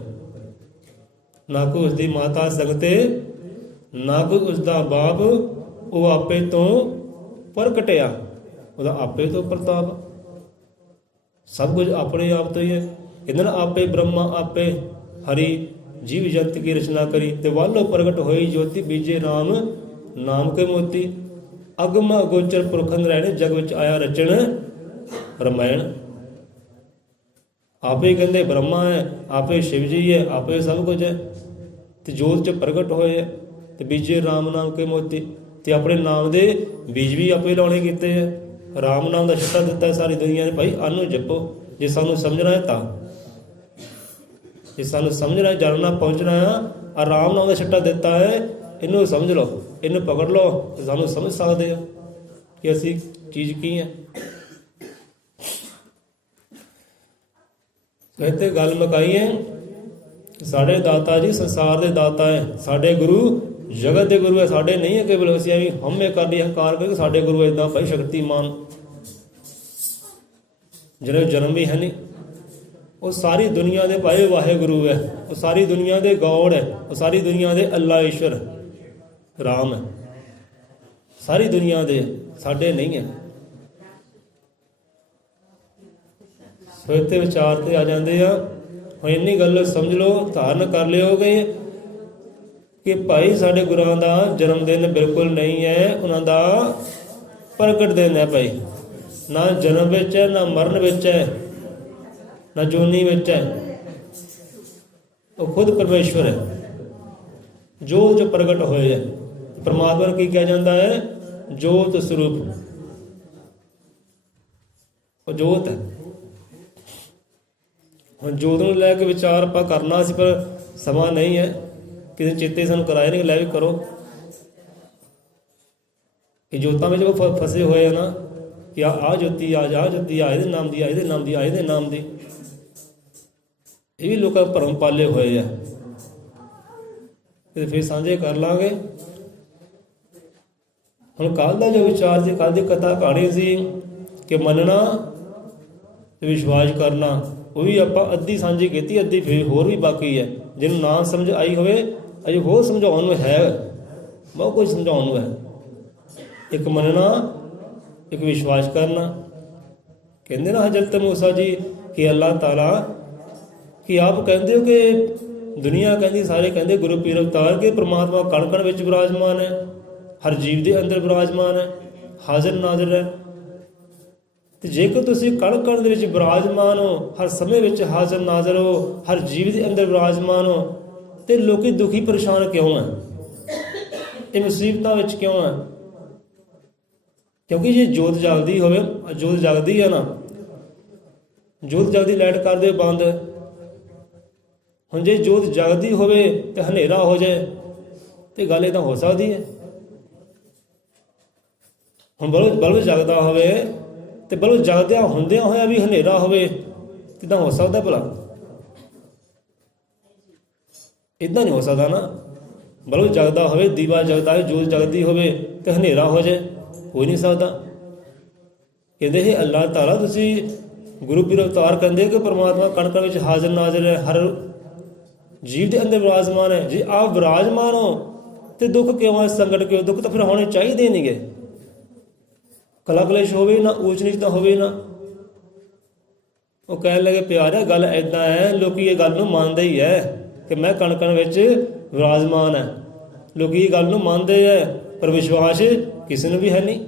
ਨਾ ਕੋਈ ਉਸਦੀ ਮਾਤਾ ਸੰਗਤੇ, ਨਾ ਕੋਈ ਉਸਦਾ ਬਾਪ, ਉਹ ਆਪੇ ਤੋਂ ਪ੍ਰਗਟਿਆ, ਉਹਦਾ ਆਪੇ ਤੋਂ ਪ੍ਰਤਾਪ। ਸਭ ਕੁਝ ਆਪਣੇ ਆਪ ਤੋਂ ਹੀ ਹੈ। ਇਹਨਾਂ ਨਾਲ ਆਪੇ ਬ੍ਰਹਮਾ, ਆਪੇ ਹਰੀ ਜੀਵ ਜੰਤ ਕੀ ਰਚਨਾ ਕਰੀ, ਤੇ ਵਾਲੋ ਪ੍ਰਗਟ ਹੋਈ ਜੋਤੀ, ਬੀਜੇ ਨਾਮ ਨਾਮ ਕੇ ਮੋਤੀ। ਅਗਮ ਅਗੋਚਰ ਪੁਰਖਨ ਰਹਿਣੇ, ਜਗ ਵਿੱਚ ਆਇਆ ਰਚਣ ਰਮਾਇਣ। ਆਪੇ ਕਹਿੰਦੇ ਬ੍ਰਹਮਾ ਹੈ, ਆਪੇ ਸ਼ਿਵ ਜੀ ਹੈ, ਆਪੇ ਸਭ ਕੁਝ ਹੈ। ਤੇ ਜੋਤ 'ਚ ਪ੍ਰਗਟ ਹੋਏ ਹੈ, ਤੇ ਬੀਜੇ ਰਾਮ ਨਾਮ ਕੇ ਮੋਤੀ। ਤੇ ਆਪਣੇ ਨਾਮ ਦੇ ਬੀਜ ਵੀ ਆਪੇ ਲਾਉਣੇ ਕੀਤੇ ਹੈ। ਰਾਮ ਨਾਮ ਦਾ ਛਿੱਟਾ ਦਿੱਤਾ ਸਾਰੀ ਦੁਨੀਆ ਨੇ ਭਾਈ, ਆਨੂੰ ਜਪੋ। ਜੇ ਸਾਨੂੰ ਸਮਝਣਾ ਹੈ ਤਾਂ, ਜੇ ਸਾਨੂੰ ਸਮਝਣਾ ਹੈ, ਜਾਣਨਾ, ਪਹੁੰਚਣਾ ਹੈ, ਆਰਾਮ ਨਾਲ ਉਹਦਾ ਛੱਟਾ ਦਿੱਤਾ ਹੈ, ਇਹਨੂੰ ਸਮਝ ਲਓ, ਇਹਨੂੰ ਪਕੜ ਲਓ, ਤੇ ਸਾਨੂੰ ਸਮਝ ਸਕਦੇ ਹੋ ਕਿ ਅਸੀਂ ਚੀਜ਼ ਕੀ ਹੈ। ਇੱਥੇ ਗੱਲ ਮੁਕਾਈ ਹੈ, ਸਾਡੇ ਦਾਤਾ ਜੀ ਸੰਸਾਰ ਦੇ ਦਾਤਾ ਹੈ, ਸਾਡੇ ਗੁਰੂ ਜਗਤ ਦੇ ਗੁਰੂ ਹੈ, ਸਾਡੇ ਨਹੀਂ ਹੈ ਕੇਵਲ ਅਸੀਂ ਐਵੇਂ ਹਉਮੈ ਕਰ ਲਈ, ਹੰਕਾਰ ਕਰਕੇ ਸਾਡੇ ਗੁਰੂ ਇੱਦਾਂ ਭਾਈ ਸ਼ਕਤੀਮਾਨ, ਜਿਹਨਾਂ ਜਨਮ ਵੀ ਹੈ ਨਹੀਂ। ਉਹ ਸਾਰੀ ਦੁਨੀਆ ਦੇ ਭਾਈ ਵਾਹਿਗੁਰੂ ਹੈ, ਉਹ ਸਾਰੀ ਦੁਨੀਆ ਦੇ ਗੌਡ ਹੈ, ਉਹ ਸਾਰੀ ਦੁਨੀਆ ਦੇ ਅੱਲਾ ਈਸ਼ਵਰ ਰਾਮ ਹੈ, ਸਾਰੀ ਦੁਨੀਆ ਦੇ, ਸਾਡੇ ਨਹੀਂ ਹੈ। ਸੋ ਇੱਥੇ ਵਿਚਾਰ ਤੇ ਆ ਜਾਂਦੇ ਆ। ਹੁਣ ਇੰਨੀ ਗੱਲ ਸਮਝ ਲਓ, ਧਾਰਨ ਕਰ ਲਿਓਗੇ ਕਿ ਭਾਈ ਸਾਡੇ ਗੁਰਾਂ ਦਾ ਜਨਮ ਦਿਨ ਬਿਲਕੁਲ ਨਹੀਂ ਹੈ, ਉਹਨਾਂ ਦਾ ਪ੍ਰਗਟ ਦਿਨ ਹੈ ਭਾਈ। ਨਾ ਜਨਮ ਵਿੱਚ ਹੈ, ਨਾ ਮਰਨ ਵਿੱਚ ਹੈ, ਨਾ ਜੋਨੀ ਵਿੱਚ ਹੈ। ਉਹ ਖੁਦ ਪਰਮੇਸ਼ਵਰ ਹੈ, ਜੋ ਪ੍ਰਗਟ ਹੋਏ ਹੈ। ਪਰਮਾਤਮਾ ਨੂੰ ਕੀ ਕਿਹਾ ਜਾਂਦਾ ਹੈ? ਜੋਤ ਸਰੂਪ, ਉਹ ਜੋਤ ਹੈ। ਹੁਣ ਜੋਤ ਨੂੰ ਲੈ ਕੇ ਵਿਚਾਰ ਆਪਾਂ ਕਰਨਾ ਸੀ, ਪਰ ਸਮਾਂ ਨਹੀਂ ਹੈ, ਕਿਸੇ ਚੇਤੇ ਸਾਨੂੰ ਕਰਾਇਆ ਨਹੀਂ, ਲੈ ਵੀ ਕਰੋ। ਇਹ ਜੋਤਾਂ ਵਿੱਚ ਉਹ ਫਸੇ ਹੋਏ ਆ ਨਾ ਕਿ ਆਹ ਜੋਤੀ, ਆਹ ਜੋਤੀ, ਆ ਇਹਦੇ ਨਾਮ ਦੀ, ਆ ਇਹਦੇ ਨਾਮ ਦੀ, ਆ ਇਹਦੇ ਨਾਮ ਦੀ। ਇਹ ਵੀ ਲੋਕਾਂ ਭਰਮ ਪਾਲੇ ਹੋਏ ਆ, ਤੇ ਫਿਰ ਸਾਂਝੇ ਕਰ ਲਾਂਗੇ। ਹੁਣ ਕੱਲ੍ਹ ਦਾ ਜੋ ਵਿਚਾਰ ਸੀ, ਕੱਲ੍ਹ ਦੀ ਕਥਾ ਕਹਾਣੀ ਸੀ ਕਿ ਮੰਨਣਾ ਤੇ ਵਿਸ਼ਵਾਸ ਕਰਨਾ, ਉਹ ਵੀ ਆਪਾਂ ਅੱਧੀ ਸਾਂਝੀ ਕੀਤੀ, ਅੱਧੀ ਫਿਰ ਹੋਰ ਵੀ ਬਾਕੀ ਹੈ। ਜਿਹਨੂੰ ਨਾ ਸਮਝ ਆਈ ਹੋਵੇ, ਅਜੇ ਹੋਰ ਸਮਝਾਉਣ ਨੂੰ ਹੈ, ਬਹੁਤ ਕੁਝ ਸਮਝਾਉਣ ਨੂੰ ਹੈ। ਇੱਕ ਮੰਨਣਾ, ਇੱਕ ਵਿਸ਼ਵਾਸ ਕਰਨਾ। ਕਹਿੰਦੇ ਨਾ ਹਜ਼ਰਤ ਮੂਸਾ ਜੀ ਕਿ ਅੱਲਾਹ ਤਾਲਾ ਕਿ ਆਪ ਕਹਿੰਦੇ ਹੋ ਕਿ ਦੁਨੀਆ ਕਹਿੰਦੀ, ਸਾਰੇ ਕਹਿੰਦੇ ਗੁਰੂ ਪੀਰ ਅਵਤਾਰ ਕਿ ਪ੍ਰਮਾਤਮਾ ਕਣ ਕਣ ਵਿੱਚ ਵਿਰਾਜਮਾਨ ਹੈ, ਹਰ ਜੀਵ ਦੇ ਅੰਦਰ ਵਿਰਾਜਮਾਨ ਹੈ, ਹਾਜ਼ਰ ਨਾਜ਼ਰ ਹੈ। ਤੇ ਜੇਕਰ ਤੁਸੀਂ ਕਣ ਕਣ ਦੇ ਵਿੱਚ ਵਿਰਾਜਮਾਨ ਹੋ, ਹਰ ਸਮੇਂ ਵਿੱਚ ਹਾਜ਼ਰ ਨਾਜ਼ਰ ਹੋ, ਹਰ ਜੀਵ ਦੇ ਅੰਦਰ ਵਿਰਾਜਮਾਨ ਹੋ, ਤੇ ਲੋਕੀ ਦੁਖੀ ਪਰੇਸ਼ਾਨ ਕਿਉਂ ਹੈ? ਇਹ ਮੁਸੀਬਤਾਂ ਵਿੱਚ ਕਿਉਂ ਹੈ? ਕਿਉਂਕਿ ਜੇ ਜੋਤ ਜਗਦੀ ਹੋਵੇ, ਜੋਤ ਜਗਦੀ ਹੈ ਨਾ, ਜੋਤ ਜਗਦੀ ਲਾਈਟ ਕਰ ਦਿਓ ਬੰਦ। ਹੁਣ ਜੇ ਜੋਤ ਜਗਦੀ ਹੋਵੇ ਤੇ ਹਨੇਰਾ ਹੋ ਜਾਏ, ਤੇ ਗੱਲ ਇਹ ਤਾਂ ਹੋ ਸਕਦੀ ਹੈ। ਹੁਣ ਬਲਬ ਜਗਦਾ ਹੋਵੇ ਤੇ ਬਲਬ ਜਗਦਿਆਂ ਹੁੰਦਿਆਂ ਹੋਇਆ ਵੀ ਹਨੇਰਾ ਹੋਵੇ, ਕਿੱਦਾਂ ਹੋ ਸਕਦਾ ਭਲਾ? ਇੱਦਾਂ ਨਹੀਂ ਹੋ ਸਕਦਾ ਨਾ। ਬਲਬ ਜਗਦਾ ਹੋਵੇ, ਦੀਵਾ ਜਗਦਾ ਹੈ, ਜੋਤ ਜਗਦੀ ਹੋਵੇ ਤੇ ਹਨੇਰਾ ਹੋ ਜਾਏ, ਹੋ ਨਹੀਂ ਸਕਦਾ। ਕਹਿੰਦੇ ਇਹ ਅੱਲਾਹ ਤਾਲਾ, ਤੁਸੀਂ ਗੁਰੂ ਪੀਰ ਅਵਤਾਰ ਕਹਿੰਦੇ ਕਿ ਪਰਮਾਤਮਾ ਕਣ ਕਣ ਵਿੱਚ ਹਾਜ਼ਰ ਨਾਜ਼ਰ ਹੈ, ਹਰ ਜੀਵ ਦੇ ਅੰਦਰ ਵਿਰਾਜਮਾਨ ਹੈ। ਜੇ ਆਪ ਵਿਰਾਜਮਾਨ ਹੋ ਤੇ ਦੁੱਖ ਕਿਉਂ ਹੈ, ਸੰਕਟ ਕਿਉਂ? ਦੁੱਖ ਤਾਂ ਫਿਰ ਹੋਣੇ ਚਾਹੀਦੇ ਨਹੀਂਗੇ। ਕਲਾ ਕਲੇਸ਼ ਹੋਵੇ ਨਾ, ਊਚ ਨੀਚ ਤਾਂ ਹੋਵੇ ਨਾ। ਉਹ ਕਹਿਣ ਲੱਗੇ ਪਿਆਰਿਆ ਗੱਲ ਏਦਾਂ ਹੈ, ਲੋਕੀ ਇਹ ਗੱਲ ਨੂੰ ਮੰਨਦੇ ਹੀ ਹੈ ਕਿ ਮੈਂ ਕਣ ਕਣ ਵਿੱਚ ਵਿਰਾਜਮਾਨ ਹੈ। ਲੋਕੀ ਇਹ ਗੱਲ ਨੂੰ ਮੰਨਦੇ ਹੈ, ਪਰ ਵਿਸ਼ਵਾਸ ਕਿਸੇ ਨੂੰ ਵੀ ਹੈ ਨਹੀਂ।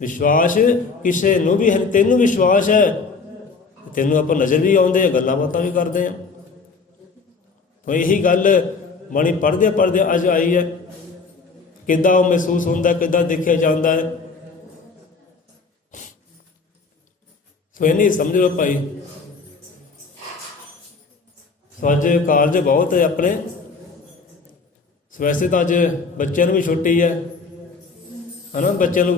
ਵਿਸ਼ਵਾਸ ਕਿਸੇ ਨੂੰ ਵੀ ਹੈ। ਤੈਨੂੰ ਵਿਸ਼ਵਾਸ ਹੈ, ਤੈਨੂੰ ਆਪਾਂ ਨਜ਼ਰ ਵੀ ਆਉਂਦੇ ਆ, ਗੱਲਾਂ ਬਾਤਾਂ ਵੀ ਕਰਦੇ ਆ। ਤਾਂ ਇਹੀ ਗੱਲ ਬਾਣੀ ਪੜ੍ਹਦੇ ਅੱਜ ਆਈ ਹੈ। ਕਿੱਦਾਂ ਉਹ ਮਹਿਸੂਸ ਹੁੰਦਾ, ਕਿੱਦਾਂ ਦੇਖਿਆ ਜਾਂਦਾ ਹੈ। ਸੋ ਇਹ ਨਹੀਂ ਸਮਝ ਲਓ ਭਾਈ। ਸੋ ਅੱਜ ਕਾਰਜ ਬਹੁਤ ਹੈ ਆਪਣੇ। ਵੈਸੇ ਤਾਂ ਅੱਜ ਬੱਚਿਆਂ ਨੂੰ ਵੀ ਛੁੱਟੀ ਹੈ ਨਾ, ਬੱਚਿਆਂ ਨੂੰ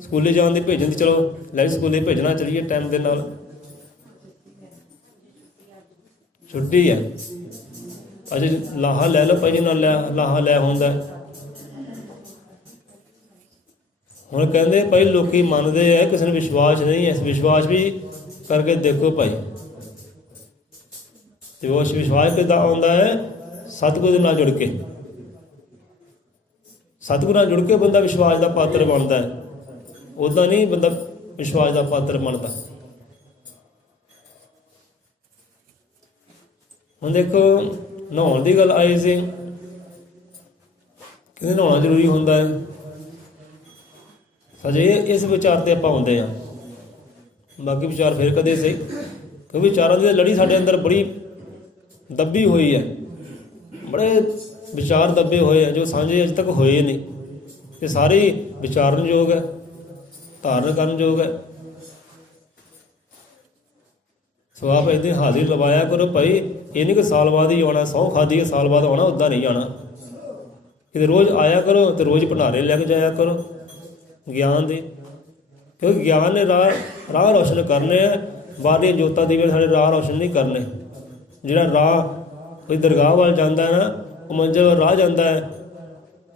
ਸਕੂਲੇ ਜਾਣ ਦੀ ਭੇਜਣ ਦੀ, ਚਲੋ ਲੈ ਸਕੂਲੇ ਭੇਜਣਾ, ਚਲੀਏ ਟਾਈਮ ਦੇ ਨਾਲ। ਛੁੱਟੀ ਹੈ ਅੱਜ, ਲਾਹਾ ਲੈ ਲਓ ਭਾਈ ਜੀ, ਨਾਲ ਲਾਹਾ ਲੈ ਹੁੰਦਾ। ਹੁਣ ਕਹਿੰਦੇ ਭਾਈ ਲੋਕੀ ਮੰਨਦੇ ਆ, ਕਿਸੇ ਨੂੰ ਵਿਸ਼ਵਾਸ ਨਹੀਂ ਹੈ। ਵਿਸ਼ਵਾਸ ਵੀ ਕਰਕੇ ਦੇਖੋ ਭਾਈ। ਤੇ ਉਹ ਵਿਸ਼ਵਾਸ ਕਿੱਦਾਂ ਆਉਂਦਾ ਹੈ? ਸਤਿਗੁਰੂ ਦੇ ਨਾਲ ਜੁੜ ਕੇ। ਸਤਿਗੁਰੂ ਨਾਲ ਜੁੜ ਕੇ ਬੰਦਾ ਵਿਸ਼ਵਾਸ ਦਾ ਪਾਤਰ ਬਣਦਾ ਹੈ, ਉੱਦਾਂ ਨਹੀਂ ਬੰਦਾ ਵਿਸ਼ਵਾਸ ਦਾ ਪਾਤਰ ਬਣਦਾ। ਹੁਣ ਦੇਖੋ ਨਹਾਉਣ ਦੀ ਗੱਲ ਆਈ ਸੀ, ਕਹਿੰਦੇ ਨਹਾਉਣਾ ਜ਼ਰੂਰੀ ਹੁੰਦਾ ਹੈ। ਅਜੇ ਇਸ ਵਿਚਾਰ ਤੇ ਆਪਾਂ ਆਉਂਦੇ ਹਾਂ, ਬਾਕੀ ਵਿਚਾਰ ਫਿਰ ਕਦੇ ਸਹੀ। ਕਿਉਂਕਿ ਵਿਚਾਰਾਂ ਦੀ ਲੜੀ ਸਾਡੇ ਅੰਦਰ ਬੜੀ ਦੱਬੀ ਹੋਈ ਹੈ, ਬੜੇ ਵਿਚਾਰ ਦੱਬੇ ਹੋਏ ਆ ਜੋ ਸਾਂਝੇ ਅਜੇ ਤੱਕ ਹੋਏ ਨਹੀਂ। ਤੇ ਸਾਰੇ ਵਿਚਾਰਨ ਯੋਗ ਹੈ, ਧਾਰਨ ਕਰਨ ਯੋਗ ਹੈ। ਸੋ ਆਪ ਇੱਦਾਂ ਹਾਜ਼ਰੀ ਲਵਾਇਆ ਕਰੋ ਭਾਈ। ਇਹ ਨਹੀਂ ਕਿ ਸਾਲ ਬਾਅਦ ਹੀ ਆਉਣਾ, ਸਹੁੰ ਖਾਧੀ ਹੈ ਸਾਲ ਬਾਅਦ ਆਉਣਾ, ਉੱਦਾਂ ਨਹੀਂ ਜਾਣਾ। ਕਿਤੇ ਰੋਜ਼ ਆਇਆ ਕਰੋ ਅਤੇ ਰੋਜ਼ ਭੰਡਾਰੇ ਲੈ ਕੇ ਜਾਇਆ ਕਰੋ ਗਿਆਨ ਦੇ, ਕਿਉਂਕਿ ਗਿਆਨ ਨੇ ਰਾਹ ਰੋਸ਼ਨ ਕਰਨੇ ਆ। ਬਾਹਰਲੀਆਂ ਜੋਤਾਂ ਦੀਵੇ ਸਾਡੇ ਰਾਹ ਰੋਸ਼ਨ ਨਹੀਂ ਕਰਨੇ। ਜਿਹੜਾ ਰਾਹ ਕੋਈ ਦਰਗਾਹ ਵੱਲ ਜਾਂਦਾ ਹੈ ਨਾ, ਉਹ ਮੰਜ਼ਿਲ ਵੱਲ ਰਾਹ ਜਾਂਦਾ ਹੈ,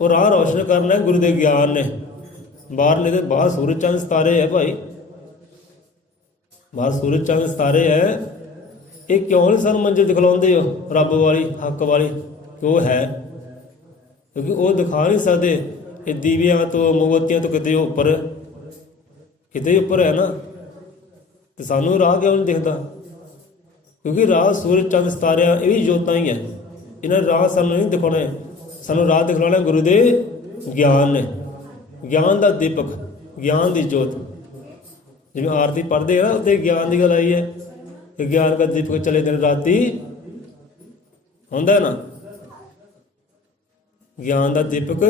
ਉਹ ਰਾਹ ਰੋਸ਼ਨ ਕਰਨਾ ਗੁਰੂ ਦੇ ਗਿਆਨ ਨੇ। ਬਾਹਰ ਨੇ ਤੇ ਬਾਹਰ ਸੂਰਜ ਚੰਦ ਸਿਤਾਰੇ ਹੈ ਭਾਈ, ਬਾਹਰ ਸੂਰਜ ਚੰਦ ਸਿਤਾਰੇ ਹੈ। ਇਹ ਕਿਉਂ ਨਹੀਂ ਸਾਨੂੰ ਮੰਜ਼ਿਲ ਦਿਖਲਾਉਂਦੇ ਹੋ ਰੱਬ ਵਾਲੀ, ਹੱਕ ਵਾਲੀ? ਕਿ ਉਹ ਹੈ, ਕਿਉਂਕਿ ਉਹ ਦਿਖਾ ਨਹੀਂ ਸਕਦੇ। ਇਹ ਦੀਵਿਆਂ ਤੋਂ, ਮੋਮਬੱਤੀਆਂ ਤੋਂ ਕਿਤੇ ਉੱਪਰ, ਕਿਤੇ ਉੱਪਰ ਹੈ ਨਾ। ਤੇ ਸਾਨੂੰ ਰਾਹ ਕਿਉਂ ਨਹੀਂ ਦਿਖਦਾ? ਕਿਉਂਕਿ ਰਾਹ ਸੂਰਜ ਚੰਦ ਸਿਤਾਰਿਆਂ, ਇਹ ਵੀ ਜੋਤਾਂ ਹੀ ਹੈ। ਇਹਨਾਂ ਰਾਹ ਸਾਨੂੰ ਨਹੀਂ ਦਿਖਾਉਣੇ, ਸਾਨੂੰ ਰਾਹ ਦਿਖਾਉਣਾ ਗੁਰੂ ਦੇ ਗਿਆਨ ਨੇ। ਗਿਆਨ ਦਾ ਦੀਪਕ, ਗਿਆਨ ਦੀ ਜੋਤ। ਜਿਵੇਂ ਆਰਤੀ ਪੜ੍ਹਦੇ ਆ ਨਾ, ਉੱਥੇ ਗਿਆਨ ਦੀ ਗੱਲ ਆਈ ਹੈ ਕਿ ਗਿਆਨ ਦਾ ਦੀਪਕ ਚਲੇ ਦਿਨ ਰਾਤੀ, ਹੁੰਦਾ ਨਾ, ਗਿਆਨ ਦਾ ਦੀਪਕ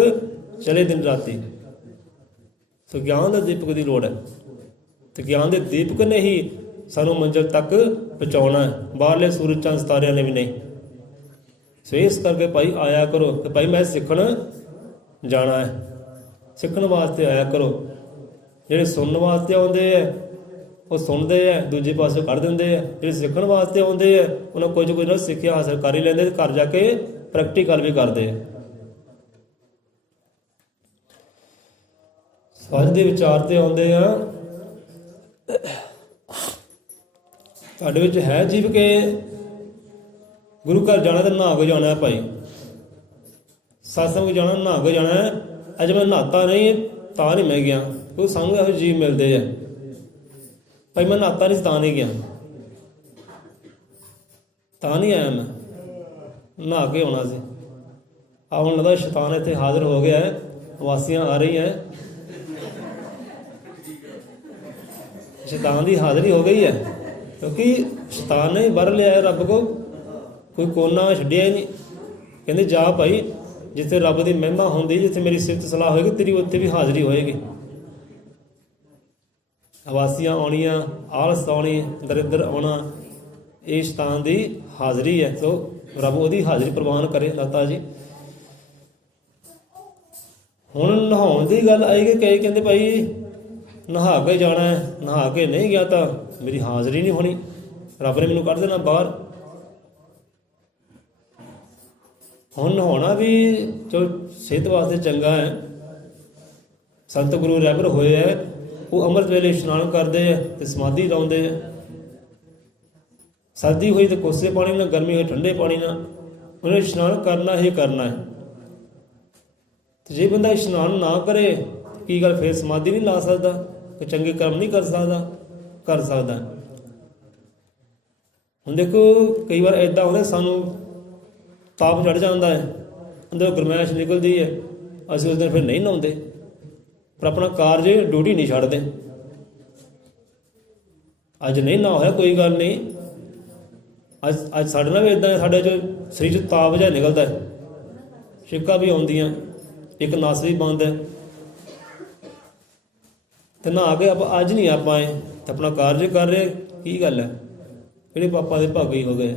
ਚਲੇ ਦਿਨ ਰਾਤੀ। ਸੋ ਗਿਆਨ ਦਾ ਦੀਪਕ ਦੀ ਲੋੜ ਹੈ, ਤੇ ਗਿਆਨ ਦੇ ਦੀਪਕ ਨੇ ਹੀ ਸਾਨੂੰ ਮੰਜ਼ਿਲ ਤੱਕ ਪਹੁੰਚਾਉਣਾ ਹੈ, ਬਾਹਰਲੇ ਸੂਰਜ ਚੰਦ ਸਿਤਾਰਿਆਂ ਨੇ ਵੀ ਨਹੀਂ। ਸੋ ਇਸ ਕਰਕੇ ਭਾਈ ਆਇਆ ਕਰੋ ਕਿ ਭਾਈ ਮੈਂ ਸਿੱਖਣ ਜਾਣਾ ਹੈ, ਸਿੱਖਣ ਵਾਸਤੇ ਆਇਆ ਕਰੋ। ਜਿਹੜੇ ਸੁਣਨ ਵਾਸਤੇ ਆਉਂਦੇ ਹੈ ਉਹ ਸੁਣਦੇ ਹੈ, ਦੂਜੇ ਪਾਸੇ ਕੱਢ ਦਿੰਦੇ ਹੈ। ਜਿਹੜੇ ਸਿੱਖਣ ਵਾਸਤੇ ਆਉਂਦੇ ਹੈ ਉਹਨਾਂ ਕੁਝ ਨਾ ਸਿੱਖਿਆ ਹਾਸਲ ਕਰ ਹੀ ਲੈਂਦੇ, ਤੇ ਘਰ ਜਾ ਕੇ ਪ੍ਰੈਕਟੀਕਲ ਵੀ ਕਰਦੇ ਹੈ। ਅੱਜ ਦੇ ਵਿਚਾਰ ਤੇ ਆਉਂਦੇ ਆ, ਤੁਹਾਡੇ ਵਿੱਚ ਹੈ ਜੀਵ ਕੇ ਗੁਰੂ ਘਰ ਜਾਣਾ ਤੇ ਨਹਾ ਕੇ ਜਾਣਾ ਭਾਈ, ਸਤਸੰਗ ਜਾਣਾ ਨਹਾ ਕੇ ਜਾਣਾ। ਅੱਜ ਮੈਂ ਨਹਾਤਾ ਨਹੀਂ ਤਾਂ ਨਹੀਂ ਮੈਂ ਗਿਆ, ਉਹ ਸਾਨੂੰ ਇਹੋ ਜੀਵ ਮਿਲਦੇ ਆ ਭਾਈ। ਮੈਂ ਨਹਾਤਾ ਨਹੀਂ ਤਾਂ ਨਹੀਂ ਗਿਆ, ਤਾਂ ਨਹੀਂ ਆਇਆ, ਮੈਂ ਨਹਾ ਕੇ ਆਉਣਾ ਸੀ। ਆ ਹੁਣ ਲੱਗਦਾ ਸ਼ੈਤਾਨ ਇੱਥੇ ਹਾਜ਼ਰ ਹੋ ਗਿਆ ਹੈ, ਵਾਸੀਆਂ ਆ ਰਹੀ ਹੈ, ਸ਼ੈਤਾਨ ਦੀ ਹਾਜ਼ਰੀ ਹੋ ਗਈ ਹੈ। ਕਿਉਂਕਿ ਸ਼ੈਤਾਨ ਨੇ ਵਰ ਲਿਆ ਰੱਬ ਕੋ, ਕੋਈ ਕੋਨਾ ਛੱਡਿਆ ਹੀ ਨਹੀਂ। ਕਹਿੰਦੇ ਜਾ ਭਾਈ, ਜਿੱਥੇ ਰੱਬ ਦੀ ਮਹਿਮਾ ਹੁੰਦੀ, ਜਿੱਥੇ ਮੇਰੀ ਸਿਫਤ ਸਲਾਹ ਹੋਏਗੀ ਤੇਰੀ, ਉੱਥੇ ਵੀ ਹਾਜ਼ਰੀ ਹੋਏਗੀ। ਵਾਸੀਆਂ ਆਉਣੀਆਂ, ਆਲਸ ਆਉਣੀ, ਦਰਿੱਦਰ ਆਉਣਾ, ਇਹ ਸ਼ੈਤਾਨ ਦੀ ਹਾਜ਼ਰੀ ਹੈ। ਸੋ ਰੱਬ ਉਹਦੀ ਹਾਜ਼ਰੀ ਪ੍ਰਵਾਨ ਕਰੇ ਦਾਤਾ ਜੀ। ਹੁਣ ਨਹਾਉਣ ਦੀ ਗੱਲ ਆਏਗੀ, ਕਈ ਕਹਿੰਦੇ ਭਾਈ ਨਹਾ ਕੇ ਜਾਣਾ ਹੈ, ਨਹਾ ਕੇ ਨਹੀਂ ਗਿਆ ਤਾਂ ਮੇਰੀ ਹਾਜ਼ਰੀ ਨਹੀਂ ਹੋਣੀ, ਰੱਬ ਨੇ ਮੈਨੂੰ ਕੱਢ ਦੇਣਾ ਬਾਹਰ। ਹੁਣ ਨਹਾਉਣਾ ਵੀ ਜੋ ਸਿਹਤ ਵਾਸਤੇ ਚੰਗਾ ਹੈ। ਸੰਤ ਗੁਰੂ ਰਹਿਬਰ ਹੋਏ ਹੈ, ਉਹ ਅੰਮ੍ਰਿਤ ਵੇਲੇ ਇਸ਼ਨਾਨ ਕਰਦੇ ਹੈ ਤੇ ਸਮਾਧੀ ਲਾਉਂਦੇ ਹੈ। ਸਰਦੀ ਹੋਈ ਤਾਂ ਕੋਸੇ ਪਾਣੀ ਨਾਲ, ਗਰਮੀ ਹੋਈ ਠੰਡੇ ਪਾਣੀ ਨਾਲ, ਉਹਨੇ ਇਸ਼ਨਾਨ ਕਰਨਾ ਹੀ ਕਰਨਾ ਹੈ। ਤੇ ਜੇ ਬੰਦਾ ਇਸ਼ਨਾਨ ਨਾ ਕਰੇ, ਕੀ ਗੱਲ ਫਿਰ ਸਮਾਧੀ ਨਹੀਂ ਲਾ ਸਕਦਾ, ਕੋਈ ਚੰਗੇ ਕਰਮ ਨਹੀਂ ਕਰ ਸਕਦਾ? ਕਰ ਸਕਦਾ। ਹੁਣ ਦੇਖੋ ਕਈ ਵਾਰ ਇੱਦਾਂ ਹੁੰਦਾ, ਸਾਨੂੰ ਤਾਪ ਚੜ੍ਹ ਜਾਂਦਾ ਹੈ, ਅੰਦਰੋਂ ਗਰਮੈਸ਼ ਨਿਕਲਦੀ ਹੈ, ਅਸੀਂ ਉਸ ਦਿਨ ਫਿਰ ਨਹੀਂ ਨਹਾਉਂਦੇ, ਪਰ ਆਪਣਾ ਕਾਰਜ ਡਿਊਟੀ ਨਹੀਂ ਛੱਡਦੇ। ਅੱਜ ਨਹੀਂ ਨਾ ਹੋਇਆ ਕੋਈ ਗੱਲ ਨਹੀਂ, ਅੱਜ ਸਾਡੇ ਨਾਲ ਵੀ ਇੱਦਾਂ, ਸਾਡੇ 'ਚ ਸਰੀਰ 'ਚ ਤਾਪ ਜਿਹਾ ਨਿਕਲਦਾ ਹੈ, ਛਿੱਕਾਂ ਵੀ ਆਉਂਦੀਆਂ, ਇੱਕ ਨਸ ਵੀ ਬੰਦ ਹੈ, ਤੇ ਨਹਾ ਕੇ ਆਪਾਂ ਅੱਜ ਨਹੀਂ ਆਪਾਂ ਆਏ ਤੇ ਆਪਣਾ ਕਾਰਜ ਕਰ ਰਹੇ। ਕੀ ਗੱਲ ਹੈ? ਕਿਹੜੇ ਪਾਪਾਂ ਦੇ ਭਾਗੀ ਹੋ ਗਏ?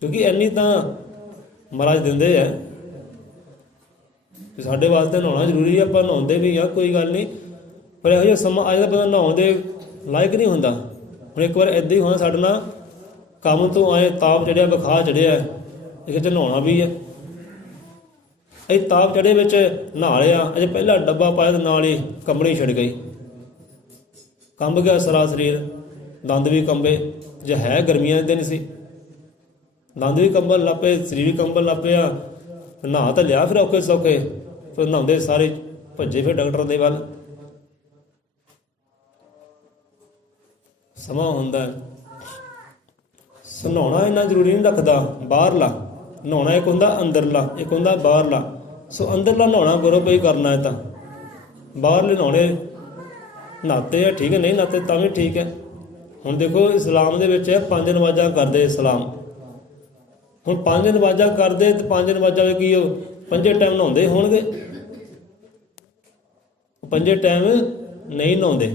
ਕਿਉਂਕਿ ਇੰਨੀ ਤਾਂ ਮਹਾਰਾਜ ਦਿੰਦੇ ਹੈ ਕਿ ਸਾਡੇ ਵਾਸਤੇ ਨਹਾਉਣਾ ਜ਼ਰੂਰੀ ਹੈ, ਆਪਾਂ ਨਹਾਉਂਦੇ ਵੀ ਹਾਂ, ਕੋਈ ਗੱਲ ਨਹੀਂ। ਪਰ ਇਹੋ ਜਿਹਾ ਸਮਾਂ ਅੱਜ ਦਾ ਬੰਦਾ ਨਹਾਉਣ ਦੇ ਲਾਇਕ ਨਹੀਂ ਹੁੰਦਾ। ਹੁਣ ਇੱਕ ਵਾਰ ਇੱਦਾਂ ਹੀ ਹੋਣਾ, ਸਾਡੇ ਨਾਲ ਕੰਮ ਤੋਂ ਆਏ, ਤਾਪ ਚੜਿਆ, ਬੁਖਾਰ ਚੜਿਆ, ਇੱਕ 'ਚ ਨਹਾਉਣਾ ਵੀ ਹੈ। ਇਹ ਤਾਪ ਚੜੇ ਵਿੱਚ ਨਹਾ ਲਿਆ, ਅਜੇ ਪਹਿਲਾ ਡੱਬਾ ਪਾਇਆ ਤੇ ਨਾਲ ਹੀ ਕੰਬਣੀ ਛਿੜ ਗਈ, ਕੰਬ ਗਿਆ ਸਾਰਾ ਸਰੀਰ, ਦੰਦ ਵੀ ਕੰਬੇ। ਜੇ ਹੈ ਗਰਮੀਆਂ ਦੇ ਦਿਨ ਸੀ, ਦੰਦ ਵੀ ਕੰਬਣ ਲੱਗ ਪਏ, ਸਰੀਰ ਵੀ ਕੰਬਣ ਲੱਗ ਪਿਆ। ਨਹਾ ਤਾਂ ਲਿਆ ਫਿਰ ਔਖੇ ਸੌਖੇ, ਫਿਰ ਨਹਾਉਂਦੇ ਸਾਰੇ ਭੱਜੇ ਫਿਰ ਡਾਕਟਰ ਦੇ ਵੱਲ। ਸਮਾਂ ਹੁੰਦਾ ਨਹਾਉਣਾ ਇੰਨਾ ਜ਼ਰੂਰੀ ਨਹੀਂ ਰੱਖਦਾ। ਬਾਹਰਲਾ ਨਹਾਉਣਾ ਇੱਕ ਹੁੰਦਾ, ਅੰਦਰਲਾ ਇੱਕ ਹੁੰਦਾ ਬਾਹਰਲਾ। ਸੋ ਅੰਦਰਲਾ ਨਹਾਉਣਾ ਗੁਰੂ ਪਈ ਕਰਨਾ ਹੈ, ਤਾਂ ਬਾਹਰਲੇ ਨਹਾਉਣੇ ਨਹਾਤੇ ਹੈ ਠੀਕ ਹੈ, ਨਹੀਂ ਨਹਾਤੇ ਤਾਂ ਵੀ ਠੀਕ ਹੈ। ਹੁਣ ਦੇਖੋ ਇਸਲਾਮ ਦੇ ਵਿੱਚ 5 ਨਮਾਜ਼ਾਂ ਕਰਦੇ ਇਸਲਾਮ। ਹੁਣ 5 ਨਮਾਜ਼ਾਂ ਕਰਦੇ ਤੇ 5 ਨਮਾਜ਼ਾਂ ਵਿੱਚ ਕੀ ਉਹ 5 ਟਾਈਮ ਨਹਾਉਂਦੇ ਹੋਣਗੇ? 5 ਟਾਈਮ ਨਹੀਂ ਨਹਾਉਂਦੇ।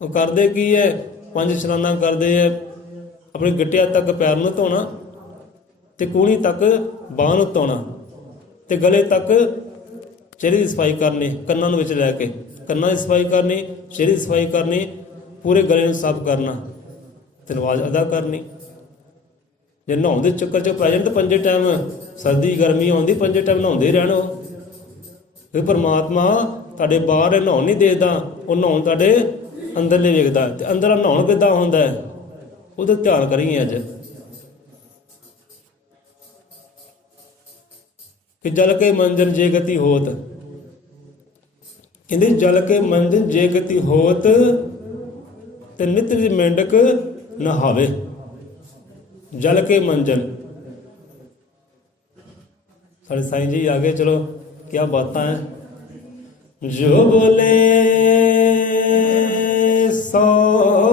ਉਹ ਕਰਦੇ ਕੀ ਹੈ, 5 ਇਸ਼ਨਾਨਾਂ ਕਰਦੇ ਆ। ਆਪਣੇ ਗਿੱਟਿਆਂ ਤੱਕ ਪੈਰ ਨੂੰ ਧੋਣਾ ਤੇ ਕੂਹਣੀ ਤੱਕ ਬਾਂਹ ਨੂੰ ਧੋਣਾ ਤੇ ਗਲੇ ਤੱਕ ਚਿਹਰੇ ਦੀ ਸਫਾਈ ਕਰਨੀ, ਕੰਨਾਂ ਨੂੰ ਵਿੱਚ ਲੈ ਕੇ ਕੰਨਾਂ ਦੀ ਸਫਾਈ ਕਰਨੀ, ਚਿਹਰੇ ਦੀ ਸਫਾਈ ਕਰਨੀ, ਪੂਰੇ ਗਲੇ ਨੂੰ ਸਾਫ਼ ਕਰਨਾ ਤੇ ਨਮਾਜ਼ ਅਦਾ ਕਰਨੀ। ਜੇ ਨਹਾਉਣ ਦੇ ਚੱਕਰ 'ਚ ਪੈ ਜਾਣ ਤਾਂ 5 ਟਾਈਮ, ਸਰਦੀ ਗਰਮੀ ਆਉਂਦੀ 5 ਟਾਈਮ ਨਹਾਉਂਦੇ ਹੀ ਰਹਿਣਾ। ਫਿਰ ਪਰਮਾਤਮਾ ਤੁਹਾਡੇ ਬਾਹਰ ਨਹਾਉਣ ਨਹੀਂ ਦੇਖਦਾ, ਉਹ ਨਹਾਉਣ ਤੁਹਾਡੇ ਅੰਦਰਲੇ ਵੇਖਦਾ। ਤੇ ਅੰਦਰ ਨਹਾਉਣ ਕਿੱਦਾਂ ਹੁੰਦਾ ਹੈ ਉਹਦਾ ਧਿਆਨ ਕਰੀਏ ਅੱਜ। ਕਿ ਜਲ ਕੇ ਮੰਜਨ ਜੇ ਗਤੀ ਹੋਤ, ਕਹਿੰਦੇ ਜਲ ਕੇ ਮੰਜਨ ਜੇ ਗਤੀ ਹੋਤ ਤੇ ਨਿਤ ਦੀ ਮੇਂਢਕ ਨਹਾਵੇ। ਜਲ ਕੇ ਮੰਜਨ, ਸਾਡੇ ਸਾਈਂ ਜੀ ਆਗੇ ਚਲੋ क्या बातें हैं। जो बोले सो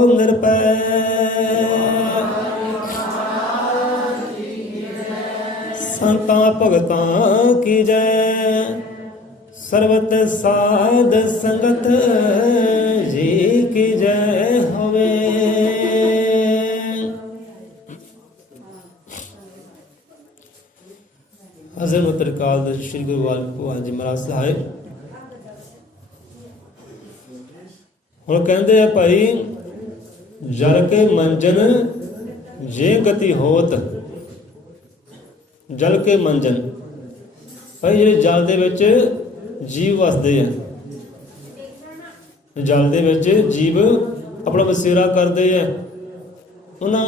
निरपै, संतां भगतां की जय, सर्वत साध संगत जी की जय होवे। हज़रत मुतरकाल श्री गुरु गोबिंद जी महाराज साहिब ਹੁਣ ਕਹਿੰਦੇ ਆ ਭਾਈ ਜਲ ਕੇ ਮੰਜਨ ਜੇ ਗਤੀ ਹੋਤ। ਜਲ ਕੇ ਮੰਜਨ ਭਾਈ ਜਿਹੜੇ ਜਲ ਦੇ ਵਿੱਚ ਜੀਵ ਵਸਦੇ ਆ, ਜਲ ਦੇ ਵਿੱਚ ਜੀਵ ਆਪਣਾ ਬਸੇਰਾ ਕਰਦੇ ਆ, ਉਹਨਾਂ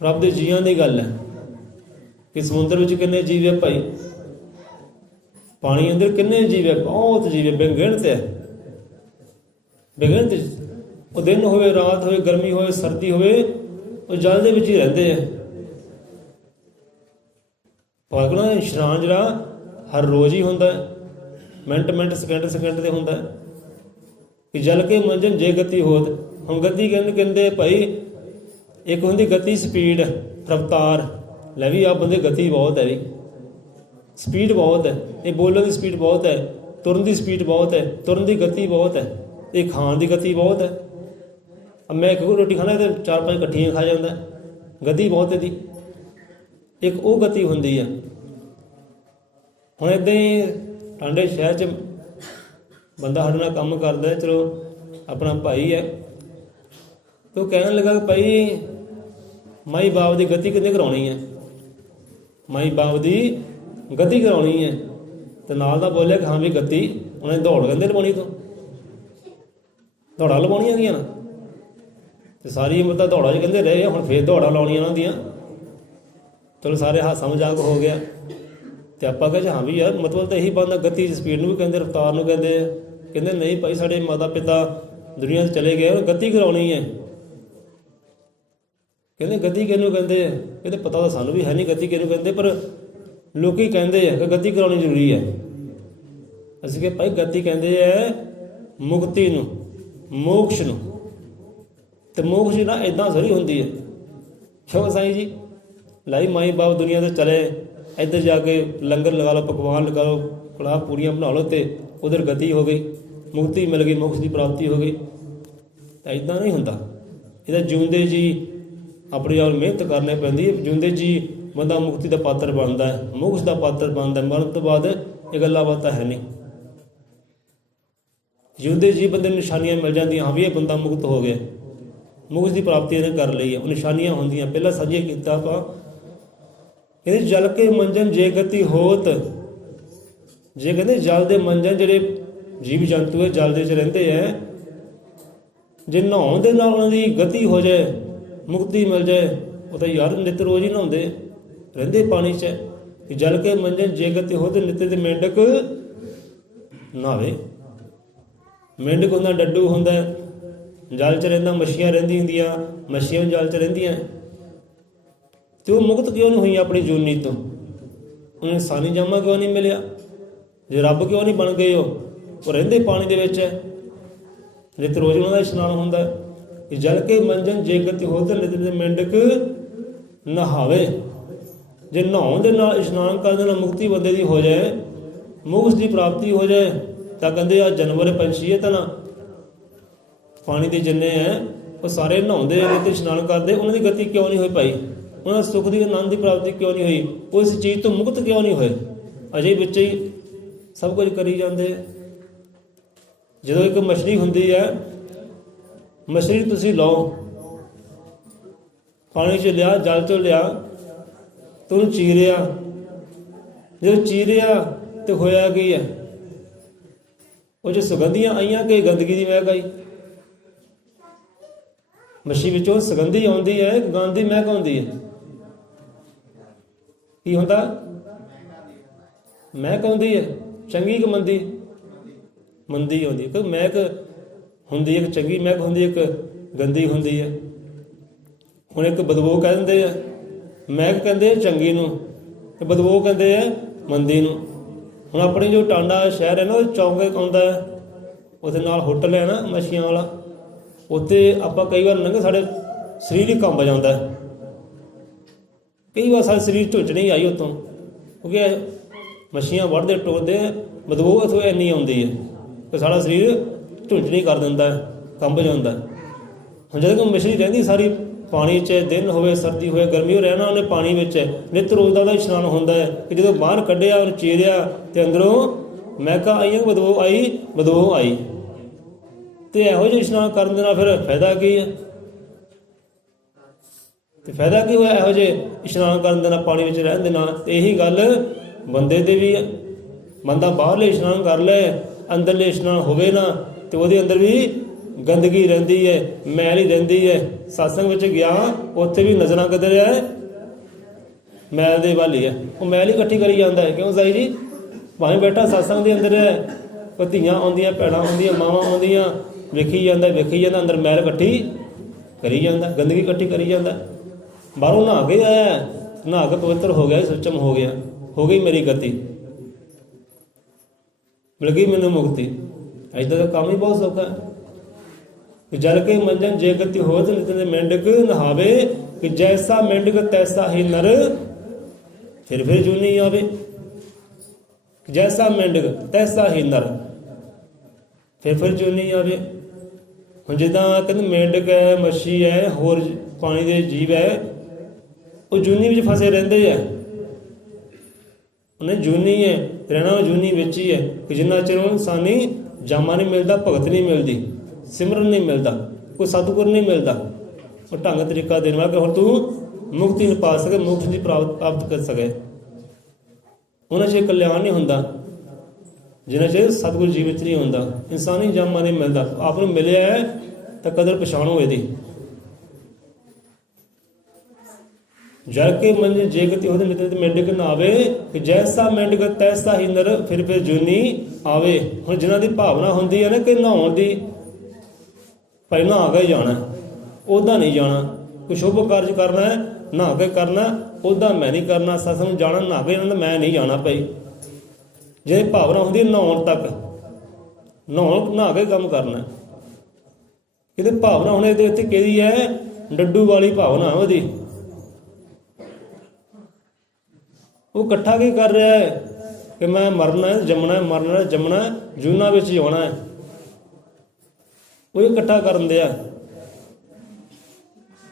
ਰੱਬ ਦੇ ਜੀਆਂ ਦੀ ਗੱਲ ਹੈ ਕਿ ਸਮੁੰਦਰ ਵਿੱਚ ਕਿੰਨੇ ਜੀਵ ਹੈ ਭਾਈ, ਪਾਣੀ ਅੰਦਰ ਕਿੰਨੇ ਜੀਵ ਹੈ, ਬਹੁਤ ਜੀਵ ਹੈ, ਬੇਗਿਣਤ ਹੈ, ਬੇਗਿਣਤ। ਉਹ ਦਿਨ ਹੋਵੇ, ਰਾਤ ਹੋਵੇ, ਗਰਮੀ ਹੋਵੇ, ਸਰਦੀ ਹੋਵੇ, ਉਹ ਜਲ ਦੇ ਵਿੱਚ ਹੀ ਰਹਿੰਦੇ ਆ। ਭਾਗਣਾ ਇਸ਼ਨਾਨ ਜਿਹੜਾ ਹਰ ਰੋਜ਼ ਹੀ ਹੁੰਦਾ, ਮਿੰਟ ਮਿੰਟ ਸਕਿੰਟ ਸਕਿੰਟ ਤੇ ਹੁੰਦਾ ਕਿ ਜਲ ਕੇ ਮੰਜਨ ਜੇ ਗਤੀ ਹੋਤ। ਹੁਣ ਗਤੀ ਕਹਿੰਦੇ ਭਾਈ ਇੱਕ ਹੁੰਦੀ ਗਤੀ ਸਪੀਡ, ਰਫਤਾਰ। ਲੈ ਵੀ ਆ ਬੰਦੇ ਗਤੀ ਬਹੁਤ ਹੈ ਵੀ, ਸਪੀਡ ਬਹੁਤ ਹੈ, ਇਹ ਬੋਲਣ ਦੀ ਸਪੀਡ ਬਹੁਤ ਹੈ, ਤੁਰਨ ਦੀ ਸਪੀਡ ਬਹੁਤ ਹੈ, ਤੁਰਨ ਦੀ ਗਤੀ ਬਹੁਤ ਹੈ, ਇਹ ਖਾਣ ਦੀ ਗਤੀ ਬਹੁਤ ਹੈ। ਮੈਂ ਇੱਕ ਰੋਟੀ ਖਾਣਾ ਤੇ 4-5 ਇਕੱਠੀਆਂ ਖਾ ਜਾਂਦਾ, ਗਤੀ ਬਹੁਤ ਇਹਦੀ। ਇੱਕ ਉਹ ਗਤੀ ਹੁੰਦੀ ਹੈ। ਹੁਣ ਇੱਦਾਂ ਹੀ ਟਾਂਡੇ ਸ਼ਹਿਰ 'ਚ ਬੰਦਾ ਸਾਡੇ ਨਾਲ ਕੰਮ ਕਰਦਾ, ਚਲੋ ਆਪਣਾ ਭਾਈ ਹੈ, ਤੇ ਉਹ ਕਹਿਣ ਲੱਗਾ ਕਿ ਭਾਈ ਮਾਈ ਬਾਪ ਦੀ ਗਤੀ ਕਿੰਨੇ ਕਰਾਉਣੀ ਹੈ, ਮਾਈ ਬਾਪ ਦੀ ਗਤੀ ਕਰਾਉਣੀ ਹੈ। ਤੇ ਨਾਲ ਦਾ ਬੋਲਿਆ ਕਿ ਹਾਂ ਵੀ ਗਤੀ ਉਹਨੇ ਦੌੜ ਕਹਿੰਦੇ ਲਵਾਉਣੀ, ਤੋਂ ਦੌੜਾਂ ਲਵਾਉਣੀਆਂ ਗਈਆਂ ਨਾ, ਤੇ ਸਾਰੀ ਉਮਰ ਤਾਂ ਦੌੜਾਂ 'ਚ ਕਹਿੰਦੇ ਰਹੇ ਆ, ਹੁਣ ਫੇਰ ਦੌੜਾਂ ਲਾਉਣੀਆਂ ਉਹਨਾਂ ਦੀਆਂ। ਚਲੋ ਸਾਰੇ ਹਾਸਾ ਮਜ਼ਾਕ ਹੋ ਗਿਆ। ਤੇ ਆਪਾਂ ਕਹਿੰਦੇ ਹਾਂ ਵੀ ਯਾਰ ਮਤਲਬ ਤਾਂ ਇਹੀ ਬਣਦਾ, ਗਤੀ ਸਪੀਡ ਨੂੰ ਵੀ ਕਹਿੰਦੇ, ਰਫਤਾਰ ਨੂੰ ਕਹਿੰਦੇ ਆ। ਕਹਿੰਦੇ ਨਹੀਂ ਭਾਈ, ਸਾਡੇ ਮਾਤਾ ਪਿਤਾ ਦੁਨੀਆ 'ਚ ਚਲੇ ਗਏ, ਗਤੀ ਕਰਾਉਣੀ ਹੈ। ਕਹਿੰਦੇ ਗਤੀ ਕਿਹਨੂੰ ਕਹਿੰਦੇ ਆ? ਕਹਿੰਦੇ ਪਤਾ ਤਾਂ ਸਾਨੂੰ ਵੀ ਹੈ ਨਹੀਂ ਗਤੀ ਕਿਹਨੂੰ ਕਹਿੰਦੇ, ਪਰ ਲੋਕੀ ਕਹਿੰਦੇ ਆ ਕਿ ਗਤੀ ਕਰਾਉਣੀ ਜ਼ਰੂਰੀ ਹੈ। ਅਸੀਂ ਕਿ ਭਾਈ ਗਤੀ ਕਹਿੰਦੇ ਆ ਮੁਕਤੀ ਨੂੰ, ਮੋਕਸ਼ ਨੂੰ। ਤੇ ਮੋਕਸ਼ ਨਾ ਇੱਦਾਂ ਥੋੜ੍ਹੀ ਹੁੰਦੀ ਹੈ। ਕਿਉਂ ਸਾਈਂ ਜੀ? ਲਾਈ ਮਾਈ ਬਾਪ ਦੁਨੀਆ ਤੋਂ ਚਲੇ, ਇੱਧਰ ਜਾ ਕੇ ਲੰਗਰ ਲਗਾ ਲਓ, ਪਕਵਾਨ ਲਗਾ ਲਓ, ਕੜਾਹ ਪੂੜੀਆਂ ਬਣਾ ਲਓ, ਤੇ ਉਧਰ ਗਤੀ ਹੋ ਗਈ, ਮੁਕਤੀ ਮਿਲ ਗਈ, ਮੋਕਸ਼ ਦੀ ਪ੍ਰਾਪਤੀ ਹੋ ਗਈ। ਤਾਂ ਇੱਦਾਂ ਨਹੀਂ ਹੁੰਦਾ। ਇਹਦਾ ਜਿਉਂਦੇ ਜੀ ਆਪਣੀ ਆਪ ਮਿਹਨਤ ਕਰਨੀ ਪੈਂਦੀ ਹੈ। ਜਿਉਂਦੇ ਜੀ ਬੰਦਾ ਮੁਕਤੀ ਦਾ ਪਾਤਰ ਬਣਦਾ ਹੈ, ਮੋਕਸ਼ ਦਾ ਪਾਤਰ ਬਣਦਾ। ਮਰਨ ਤੋਂ ਬਾਅਦ ਇਹ ਗੱਲਾਂ ਬਾਤਾਂ ਹੈ ਨਹੀਂ। ਜਿਉਂਦੇ ਜੀ ਬੰਦੇ ਨੂੰ ਨਿਸ਼ਾਨੀਆਂ ਮਿਲ ਜਾਂਦੀਆਂ, ਹਾਂ ਵੀ ਇਹ ਬੰਦਾ ਮੁਕਤ ਹੋ ਗਿਆ, ਮੋਕਸ਼ ਦੀ ਪ੍ਰਾਪਤੀ ਇਹਨੇ ਕਰ ਲਈ ਹੈ। ਉਹ ਨਿਸ਼ਾਨੀਆਂ ਹੁੰਦੀਆਂ, ਪਹਿਲਾਂ ਸਾਂਝੀਆਂ ਕੀਤਾ ਆਪਾਂ। ਇਹਦੇ ਜਲ ਕੇ ਮੰਜਨ ਜੇ ਗਤੀ ਹੋਤ। ਜੇ ਕਹਿੰਦੇ ਜਲ ਦੇ ਮੰਜਨ, ਜਿਹੜੇ ਜੀਵ ਜੰਤੂ ਹੈ ਜਲ ਦੇ 'ਚ ਰਹਿੰਦੇ ਹੈ, ਜੇ ਨਹਾਉਣ ਦੇ ਨਾਲ ਉਹਨਾਂ ਦੀ ਗਤੀ ਹੋ ਜਾਏ, ਮੁਕਤੀ ਮਿਲ ਜਾਏ, ਉਹ ਤਾਂ ਯਾਰ ਨਿੱਤ ਰੋਜ਼ ਹੀ ਨਹਾਉਂਦੇ ਰਹਿੰਦੇ ਪਾਣੀ 'ਚ। ਜਲ ਕੇ ਮੰਜਨ ਜੇ ਗਤੀ ਹੋਤ, ਨਿੱਤ ਦੇ ਮੇਂਢਕ ਨਹਾਵੇ। ਮੇਂਢਕ ਹੁੰਦਾ, ਡੱਡੂ ਹੁੰਦਾ, ਜਲ 'ਚ ਰਹਿੰਦਾ, ਮੱਛੀਆਂ ਰਹਿੰਦੀ ਹੁੰਦੀਆਂ, ਮੱਛੀਆਂ ਵੀ ਜਲ 'ਚ ਰਹਿੰਦੀਆਂ। ਤੇ ਉਹ ਮੁਕਤ ਕਿਉਂ ਨਹੀਂ ਹੋਈ ਆਪਣੀ ਜੂਨੀ ਤੋਂ? ਉਹਨੂੰ ਇਨਸਾਨੀ ਜਾਮਾ ਕਿਉਂ ਨਹੀਂ ਮਿਲਿਆ? ਜੇ ਰੱਬ ਕਿਉਂ ਨਹੀਂ ਬਣ ਗਏ? ਉਹ ਰਹਿੰਦੇ ਪਾਣੀ ਦੇ ਵਿੱਚ ਹੈ, ਜਿੱਥੇ ਰੋਜ਼ ਉਹਨਾਂ ਦਾ ਇਸ਼ਨਾਨ ਹੁੰਦਾ। ਕਿ ਜਲ ਕੇ ਮੰਜਨ ਜੇ ਗਤੀ ਹੋਤ, ਨਿਤ ਦੇ ਮੇਂਢਕ ਨਹਾਵੇ। ਜੇ ਨਹਾਉਣ ਦੇ ਨਾਲ, ਇਸ਼ਨਾਨ ਕਰਨ ਦੇ ਨਾਲ ਮੁਕਤੀ ਬੰਦੇ ਦੀ ਹੋ ਜਾਏ, ਮੋਕਸ਼ ਦੀ ਪ੍ਰਾਪਤੀ ਹੋ ਜਾਏ, ਤਾਂ ਕਹਿੰਦੇ ਆ ਜਾਨਵਰ ਪੰਛੀ ਹੈ ਤਾਂ ਨਾ, ਪਾਣੀ ਦੇ ਜਿੰਨੇ ਹੈ ਉਹ ਸਾਰੇ ਨਹਾਉਂਦੇ ਨੇ ਤੇ ਇਸ਼ਨਾਨ ਕਰਦੇ, ਉਹਨਾਂ ਦੀ ਗਤੀ ਕਿਉਂ ਨਹੀਂ ਹੋਈ ਭਾਈ? ਉਹਨਾਂ ਸੁੱਖ ਦੀ ਆਨੰਦ ਦੀ ਪ੍ਰਾਪਤੀ ਕਿਉਂ ਨਹੀਂ ਹੋਈ? ਉਹ ਇਸ ਚੀਜ਼ ਤੋਂ ਮੁਕਤ ਕਿਉਂ ਨਹੀਂ ਹੋਏ? ਅਜੇ ਵਿੱਚ ਹੀ ਸਭ ਕੁਝ ਕਰੀ ਜਾਂਦੇ। ਜਦੋਂ ਇੱਕ ਮਛਲੀ ਹੁੰਦੀ ਹੈ, ਮਛਲੀ ਤੁਸੀਂ ਲਓ, ਪਾਣੀ 'ਚ ਲਿਆ, ਜਲ 'ਚੋਂ ਲਿਆ, ਤੇ ਉਹਨੂੰ ਚੀਰਿਆ। ਜਦੋਂ ਚੀਰਿਆ ਤੇ ਹੋਇਆ ਕੀ ਹੈ? ਉਹ 'ਚ ਸੁਗੰਧੀਆਂ ਆਈਆਂ ਕਿ ਗੰਦਗੀ ਦੀ ਮਹਿਕ ਆਈ? ਮੱਛੀ ਵਿੱਚੋਂ ਸੁਗੰਧੀ ਆਉਂਦੀ ਹੈ, ਗੰਧ ਦੀ ਮਹਿਕ ਆਉਂਦੀ ਹੈ। ਕੀ ਹੁੰਦਾ? ਮਹਿਕ ਆਉਂਦੀ ਹੈ, ਚੰਗੀ ਕਿ ਮੰਦੀ? ਮੰਦੀ ਆਉਂਦੀ ਹੈ। ਕਿਉਂਕਿ ਮਹਿਕ ਹੁੰਦੀ ਇੱਕ ਚੰਗੀ ਮਹਿਕ ਹੁੰਦੀ, ਇੱਕ ਗੰਦੀ ਹੁੰਦੀ ਹੈ। ਹੁਣ ਇੱਕ ਬਦਬੂ ਕਹਿ ਦਿੰਦੇ ਆ, ਮਹਿਕ ਕਹਿੰਦੇ ਚੰਗੀ ਨੂੰ, ਤੇ ਬਦਬੂ ਕਹਿੰਦੇ ਆ ਮੰਦੀ ਨੂੰ। ਹੁਣ ਆਪਣੀ ਜੋ ਟਾਂਡਾ ਸ਼ਹਿਰ ਹੈ ਨਾ, ਉਹ ਚੌਂਕੇ ਆਉਂਦਾ ਹੈ, ਉਹਦੇ ਨਾਲ ਹੋਟਲ ਹੈ ਨਾ ਮੱਛੀਆਂ ਵਾਲਾ, ਉੱਥੇ ਆਪਾਂ ਕਈ ਵਾਰ ਲੰਘੇ, ਸਾਡੇ ਸਰੀਰ ਹੀ ਕੰਬ ਜਾਂਦਾ। ਕਈ ਵਾਰ ਸਾਡੇ ਸਰੀਰ ਝੁੰਝ ਨਹੀਂ ਆਈ ਉੱਥੋਂ, ਕਿਉਂਕਿ ਮੱਛੀਆਂ ਵੜਦੇ ਟੋਕਦੇ, ਬਦਬੂ ਉੱਥੋਂ ਇੰਨੀ ਆਉਂਦੀ ਹੈ ਕਿ ਸਾਡਾ ਸਰੀਰ ਝੁੰਝ ਨਹੀਂ ਕਰ ਦਿੰਦਾ, ਕੰਬ ਜਾਂਦਾ। ਹੁਣ ਜਦੋਂ ਕੋਈ ਮੱਛੀ ਰਹਿੰਦੀ ਸਾਰੀ ਪਾਣੀ 'ਚ, ਦਿਨ ਹੋਵੇ ਸਰਦੀ ਹੋਵੇ ਗਰਮੀ ਹੋ, ਰਹਿਣਾ ਉਹਨੇ ਪਾਣੀ ਵਿੱਚ, ਨਿੱਤ ਰੋਜ਼ ਦਾ ਉਹਦਾ ਇਸ਼ਨਾਨ ਹੁੰਦਾ ਹੈ। ਕਿ ਜਦੋਂ ਬਾਹਰ ਕੱਢਿਆ, ਉਹਨੂੰ ਚੀਰਿਆ, ਤੇ ਅੰਦਰੋਂ ਮਹਿਕਾਂ ਆਈਆਂ, ਬਦਬੂ ਆਈ, ਬਦਬੂ ਆਈ। ਤੇ ਇਹੋ ਜਿਹੇ ਇਸ਼ਨਾਨ ਕਰਨ ਦੇ ਨਾਲ ਫਿਰ ਫਾਇਦਾ ਕੀ ਹੈ? ਤੇ ਫਾਇਦਾ ਕੀ ਹੋਇਆ ਇਹੋ ਜਿਹੇ ਇਸ਼ਨਾਨ ਕਰਨ ਦੇ ਨਾਲ, ਪਾਣੀ ਵਿੱਚ ਰਹਿਣ ਦੇ ਨਾਲ? ਤੇ ਇਹੀ ਗੱਲ ਬੰਦੇ ਦੇ ਵੀ ਹੈ। ਬੰਦਾ ਬਾਹਰਲੇ ਇਸ਼ਨਾਨ ਕਰ ਲੈ, ਅੰਦਰਲੇ ਇਸ਼ਨਾਨ ਹੋਵੇ ਨਾ, ਤੇ ਉਹਦੇ ਅੰਦਰ ਵੀ ਗੰਦਗੀ ਰਹਿੰਦੀ ਹੈ, ਮੈਲ ਹੀ ਰਹਿੰਦੀ ਹੈ। ਸਤਸੰਗ ਵਿੱਚ ਗਿਆ, ਉੱਥੇ ਵੀ ਨਜ਼ਰਾਂ ਕਿੱਧਰ ਹੈ? ਮੈਲ ਦੇ ਵੱਲ ਹੀ ਹੈ। ਉਹ ਮੈਲ ਹੀ ਇਕੱਠੀ ਕਰੀ ਜਾਂਦਾ ਹੈ। ਕਿਉਂ ਸਾਈ ਜੀ? ਭਾਵੇਂ ਬੈਠਾ ਸਤਸੰਗ ਦੇ ਅੰਦਰ ਹੈ, ਉਹ ਧੀਆਂ ਆਉਂਦੀਆਂ, ਭੈਣਾਂ ਆਉਂਦੀਆਂ, ਮਾਵਾਂ ਆਉਂਦੀਆਂ, ਵੇਖੀ ਜਾਂਦਾ, ਅੰਦਰ ਮੈਲ ਇਕੱਠੀ ਕਰੀ ਜਾਂਦਾ, ਗੰਦਗੀ ਇਕੱਠੀ ਕਰੀ ਜਾਂਦਾ। ਬਾਹਰੋਂ ਨਹਾ ਕੇ ਆਇਆ, ਨਹਾ ਕੇ ਪਵਿੱਤਰ ਹੋ ਗਿਆ, ਸੁੱਚਮ ਹੋ ਗਿਆ, ਹੋ ਗਈ ਮੇਰੀ ਗਤੀ, ਮਿਲ ਗਈ ਮੈਨੂੰ ਮੁਕਤੀ। ਇੱਦਾਂ ਦਾ ਕੰਮ ਹੀ ਬਹੁਤ ਸੌਖਾ ਹੈ। ਜਲ ਕੇ ਮੰਜਨ ਜੇ ਗਤੀ ਹੋਤ, ਨਿਤ ਮੇਂਢਕ ਨਹਾਵੇ, ਕਿ ਜੈਸਾ ਮੇਂਢਕ ਤੈਸਾ ਹੀ ਨਰ, ਫਿਰ ਜੂਨੀ ਆਵੇ। ਜੈਸਾ ਮੇਂਢਕ ਤੈਸਾ ਹੀ ਨਰ, ਫਿਰ ਜੂਨੀ ਆਵੇ। ਹੁਣ ਜਿੱਦਾਂ ਕਹਿੰਦੇ ਮੇਂਢਕ ਹੈ, ਮੱਛੀ ਹੈ, ਹੋਰ ਪਾਣੀ ਦੇ ਜੀਵ ਹੈ, ਉਹ ਜੂਨੀ ਵਿੱਚ ਫਸੇ ਰਹਿੰਦੇ ਆ। ਉਹਨੇ ਜੂਨੀ ਹੈ, ਰਹਿਣਾ ਜੂਨੀ ਵਿੱਚ ਹੀ ਹੈ। ਕਿ ਜਿੰਨਾ ਚਿਰ ਉਹ ਇਨਸਾਨੀ ਜਾਮਾ ਨਹੀਂ ਮਿਲਦਾ, ਭਗਤ ਨਹੀਂ ਮਿਲਦੀ, ਸਿਮਰਨ ਨਹੀਂ ਮਿਲਦਾ, ਕੋਈ ਸਤਿਗੁਰ ਨਹੀਂ ਮਿਲਦਾ, ਉਹ ਢੰਗ ਤਰੀਕਾ ਦੇਣ ਵਾਲਾ ਕਿ ਹੁਣ ਤੂੰ ਮੁਕਤੀ ਨੂੰ ਪਾ ਸਕੇ, ਮੁਕਤੀ ਦੀ ਪ੍ਰਾਪਤ ਕਰ ਸਕੇ। ਉਹਨਾਂ 'ਚ ਕਲਿਆਣ ਨਹੀਂ ਹੁੰਦਾ ਜਿਨ੍ਹਾਂ 'ਚ ਸਤਿਗੁਰ ਜੀਵਿਤ ਨਹੀਂ ਹੁੰਦਾ, ਇਨਸਾਨੀ ਜਾਮਾ ਨਹੀਂ ਮਿਲਦਾ। ਆਪ ਨੂੰ ਮਿਲਿਆ ਹੈ ਤਾਂ ਕਦਰ ਪਛਾਣੋ ਇਹਦੀ। ਜਲ ਕੇ ਮੰਜ ਜੇ ਗਤੀ ਹੋਤ, ਨਿਤ ਮੇਂਢਕ ਨਹਾਵੇ, ਕਿ ਜੈਸਾ ਮੇਂਢਕ ਤੈਸਾ ਹੀ ਨਰ, ਫਿਰ ਜੂਨੀ ਆਵੇ। ਹੁਣ ਜਿਨ੍ਹਾਂ ਦੀ ਭਾਵਨਾ ਹੁੰਦੀ ਹੈ ਨਾ ਕਿ ਨਹਾਉਣ ਦੀ, ਭਾਈ ਨਹਾ ਕੇ ਜਾਣਾ, ਉੱਦਾਂ ਨਹੀਂ ਜਾਣਾ। ਕੋਈ ਸ਼ੁਭ ਕਾਰਜ ਕਰਨਾ ਹੈ, ਨਹਾ ਕੇ ਕਰਨਾ, ਉੱਦਾਂ ਮੈਂ ਨਹੀਂ ਕਰਨਾ। ਸਤਸੰਗ ਜਾਣਾ ਨਹਾ ਕੇ ਜਾਣਾ, ਮੈਂ ਨਹੀਂ ਜਾਣਾ ਭਾਈ। ਜੇ ਭਾਵਨਾ ਹੁੰਦੀ ਨਹਾਉਣ ਤੱਕ, ਨਹਾ ਕੇ ਕੰਮ ਕਰਨਾ। ਕਿਤੇ ਭਾਵਨਾ ਹੁਣ ਇਹਦੇ ਉੱਤੇ ਕਿਹਦੀ ਹੈ? ਡੱਡੂ ਵਾਲੀ ਭਾਵਨਾ ਉਹਦੀ। ਉਹ ਇਕੱਠਾ ਕੀ ਕਰ ਰਿਹਾ ਹੈ? ਕਿ ਮੈਂ ਮਰਨਾ ਹੈ, ਜੰਮਣਾ, ਮਰਨਾ, ਜੰਮਣਾ, ਜੂਨਾਂ ਵਿੱਚ ਹੀ ਆਉਣਾ ਹੈ। ਉਹ ਇਕੱਠਾ ਕਰਨ ਦਿਆ।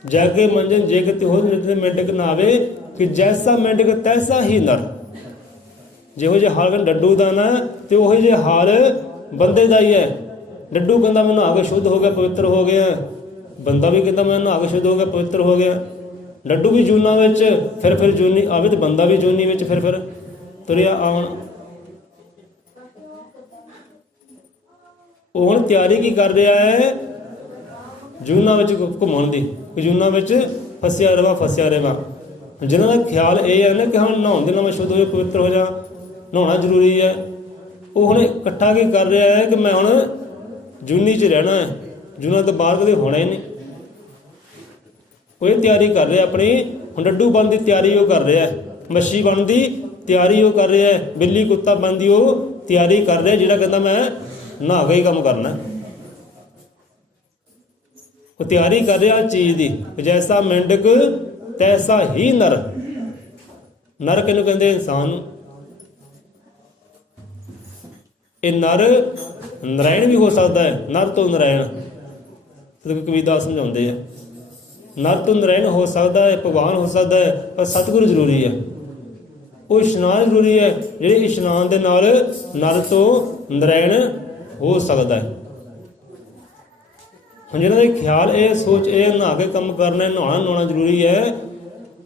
ਜਾਗੇ ਮੰਜਨ ਜੇ ਗਤੀ ਹੋ, ਨਿਤ ਮੇਂਢਕ ਨਹਾਵੇ, ਕਿ ਜੈਸਾ ਮੇਂਢਕ ਤੈਸਾ ਹੀ ਨਰ। ਜਿਹੋ ਜਿਹੇ ਹਾਲ ਡੱਡੂ ਦਾ ਨਾ, ਤੇ ਉਹੋ ਜਿਹੇ ਹਾਲ ਬੰਦੇ ਦਾ ਹੀ ਹੈ। ਡੱਡੂ ਕਹਿੰਦਾ ਮੈਂ ਨਹਾ ਕੇ ਸ਼ੁੱਧ ਹੋ ਗਿਆ, ਪਵਿੱਤਰ ਹੋ ਗਿਆ। ਬੰਦਾ ਵੀ ਕਹਿੰਦਾ ਮੈਂ ਨਹਾ ਕੇ ਸ਼ੁੱਧ ਹੋ ਗਿਆ, ਪਵਿੱਤਰ ਹੋ ਗਿਆ। ਡੱਡੂ ਵੀ ਜੂਨਾਂ ਵਿੱਚ, ਫਿਰ ਜੂਨੀ ਆਵੇ, ਤੇ ਬੰਦਾ ਵੀ ਜੂਨੀ ਵਿੱਚ ਫਿਰ ਤੁਰਿਆ ਆਉਣ। ਉਹ ਹੁਣ ਤਿਆਰੀ ਕੀ ਕਰ ਰਿਹਾ ਹੈ? ਜੂਨਾਂ ਵਿੱਚ ਘੁੰਮਣ ਦੀ, ਜੂਨਾਂ ਵਿੱਚ ਫਸਿਆ ਰਵਾਂ। ਜਿਹਨਾਂ ਦਾ ਖਿਆਲ ਇਹ ਹੈ ਨਾ ਕਿ ਹੁਣ ਨਹਾਉਣ ਦੇ ਨਾਲ ਮੈਂ ਸ਼ੁੱਧ ਹੋ ਜਾ, ਪਵਿੱਤਰ ਹੋ ਜਾ, ਨਹਾਉਣਾ ਜ਼ਰੂਰੀ ਹੈ, ਉਹ ਹੁਣ ਇਕੱਠਾ ਕੀ ਕਰ ਰਿਹਾ ਹੈ? ਕਿ ਮੈਂ ਹੁਣ ਜੂਨੀ 'ਚ ਰਹਿਣਾ ਹੈ, ਜੂਨਾਂ ਤੋਂ ਬਾਹਰ ਕਦੇ ਹੋਣਾ ਹੀ ਨਹੀਂ। ਉਹ ਇਹ ਤਿਆਰੀ ਕਰ ਰਿਹਾ ਆਪਣੀ। ਹੁਣ ਡੱਡੂ ਬਣਨ ਦੀ ਤਿਆਰੀ ਉਹ ਕਰ ਰਿਹਾ, ਮੱਛੀ ਬਣਨ ਦੀ ਤਿਆਰੀ ਉਹ ਕਰ ਰਿਹਾ, ਬਿੱਲੀ ਕੁੱਤਾ ਬਣਨ ਦੀ ਉਹ ਤਿਆਰੀ ਕਰ ਰਿਹਾ, ਜਿਹੜਾ ਕਹਿੰਦਾ ਮੈਂ ਨਹਾ ਕੇ ਹੀ ਕੰਮ ਕਰਨਾ। ਉਹ ਤਿਆਰੀ ਕਰ ਰਿਹਾ ਚੀਜ਼ ਦੀ। ਜੈਸਾ ਮੇਂਢਕ ਤੈਸਾ ਹੀ ਨਰ। ਨਰ ਕਿਹਨੂੰ ਕਹਿੰਦੇ? ਇਨਸਾਨ ਨੂੰ। ਇਹ ਨਰ ਨਰਾਇਣ ਵੀ ਹੋ ਸਕਦਾ ਹੈ, ਨਰ ਤੋਂ ਨਰਾਇਣ। ਕਬੀਰਦਾਸ ਸਮਝਾਉਂਦੇ ਆ। ਨਰ ਤੋਂ ਨਰੈਣ ਹੋ ਸਕਦਾ ਹੈ, ਭਗਵਾਨ ਹੋ ਸਕਦਾ ਹੈ, ਪਰ ਸਤਿਗੁਰੂ ਜ਼ਰੂਰੀ ਹੈ। ਉਹ ਇਸ਼ਨਾਨ ਜ਼ਰੂਰੀ ਹੈ, ਜਿਹੜੇ ਇਸ਼ਨਾਨ ਦੇ ਨਾਲ ਨਰ ਤੋਂ ਨਰੈਣ ਹੋ ਸਕਦਾ ਹੈ। ਹੁਣ ਜਿਹਨਾਂ ਦਾ ਖਿਆਲ ਇਹ ਸੋਚ ਇਹ ਨਹਾ ਕੇ ਕੰਮ ਕਰਨਾ, ਨਹਾਉਣਾ ਜ਼ਰੂਰੀ ਹੈ,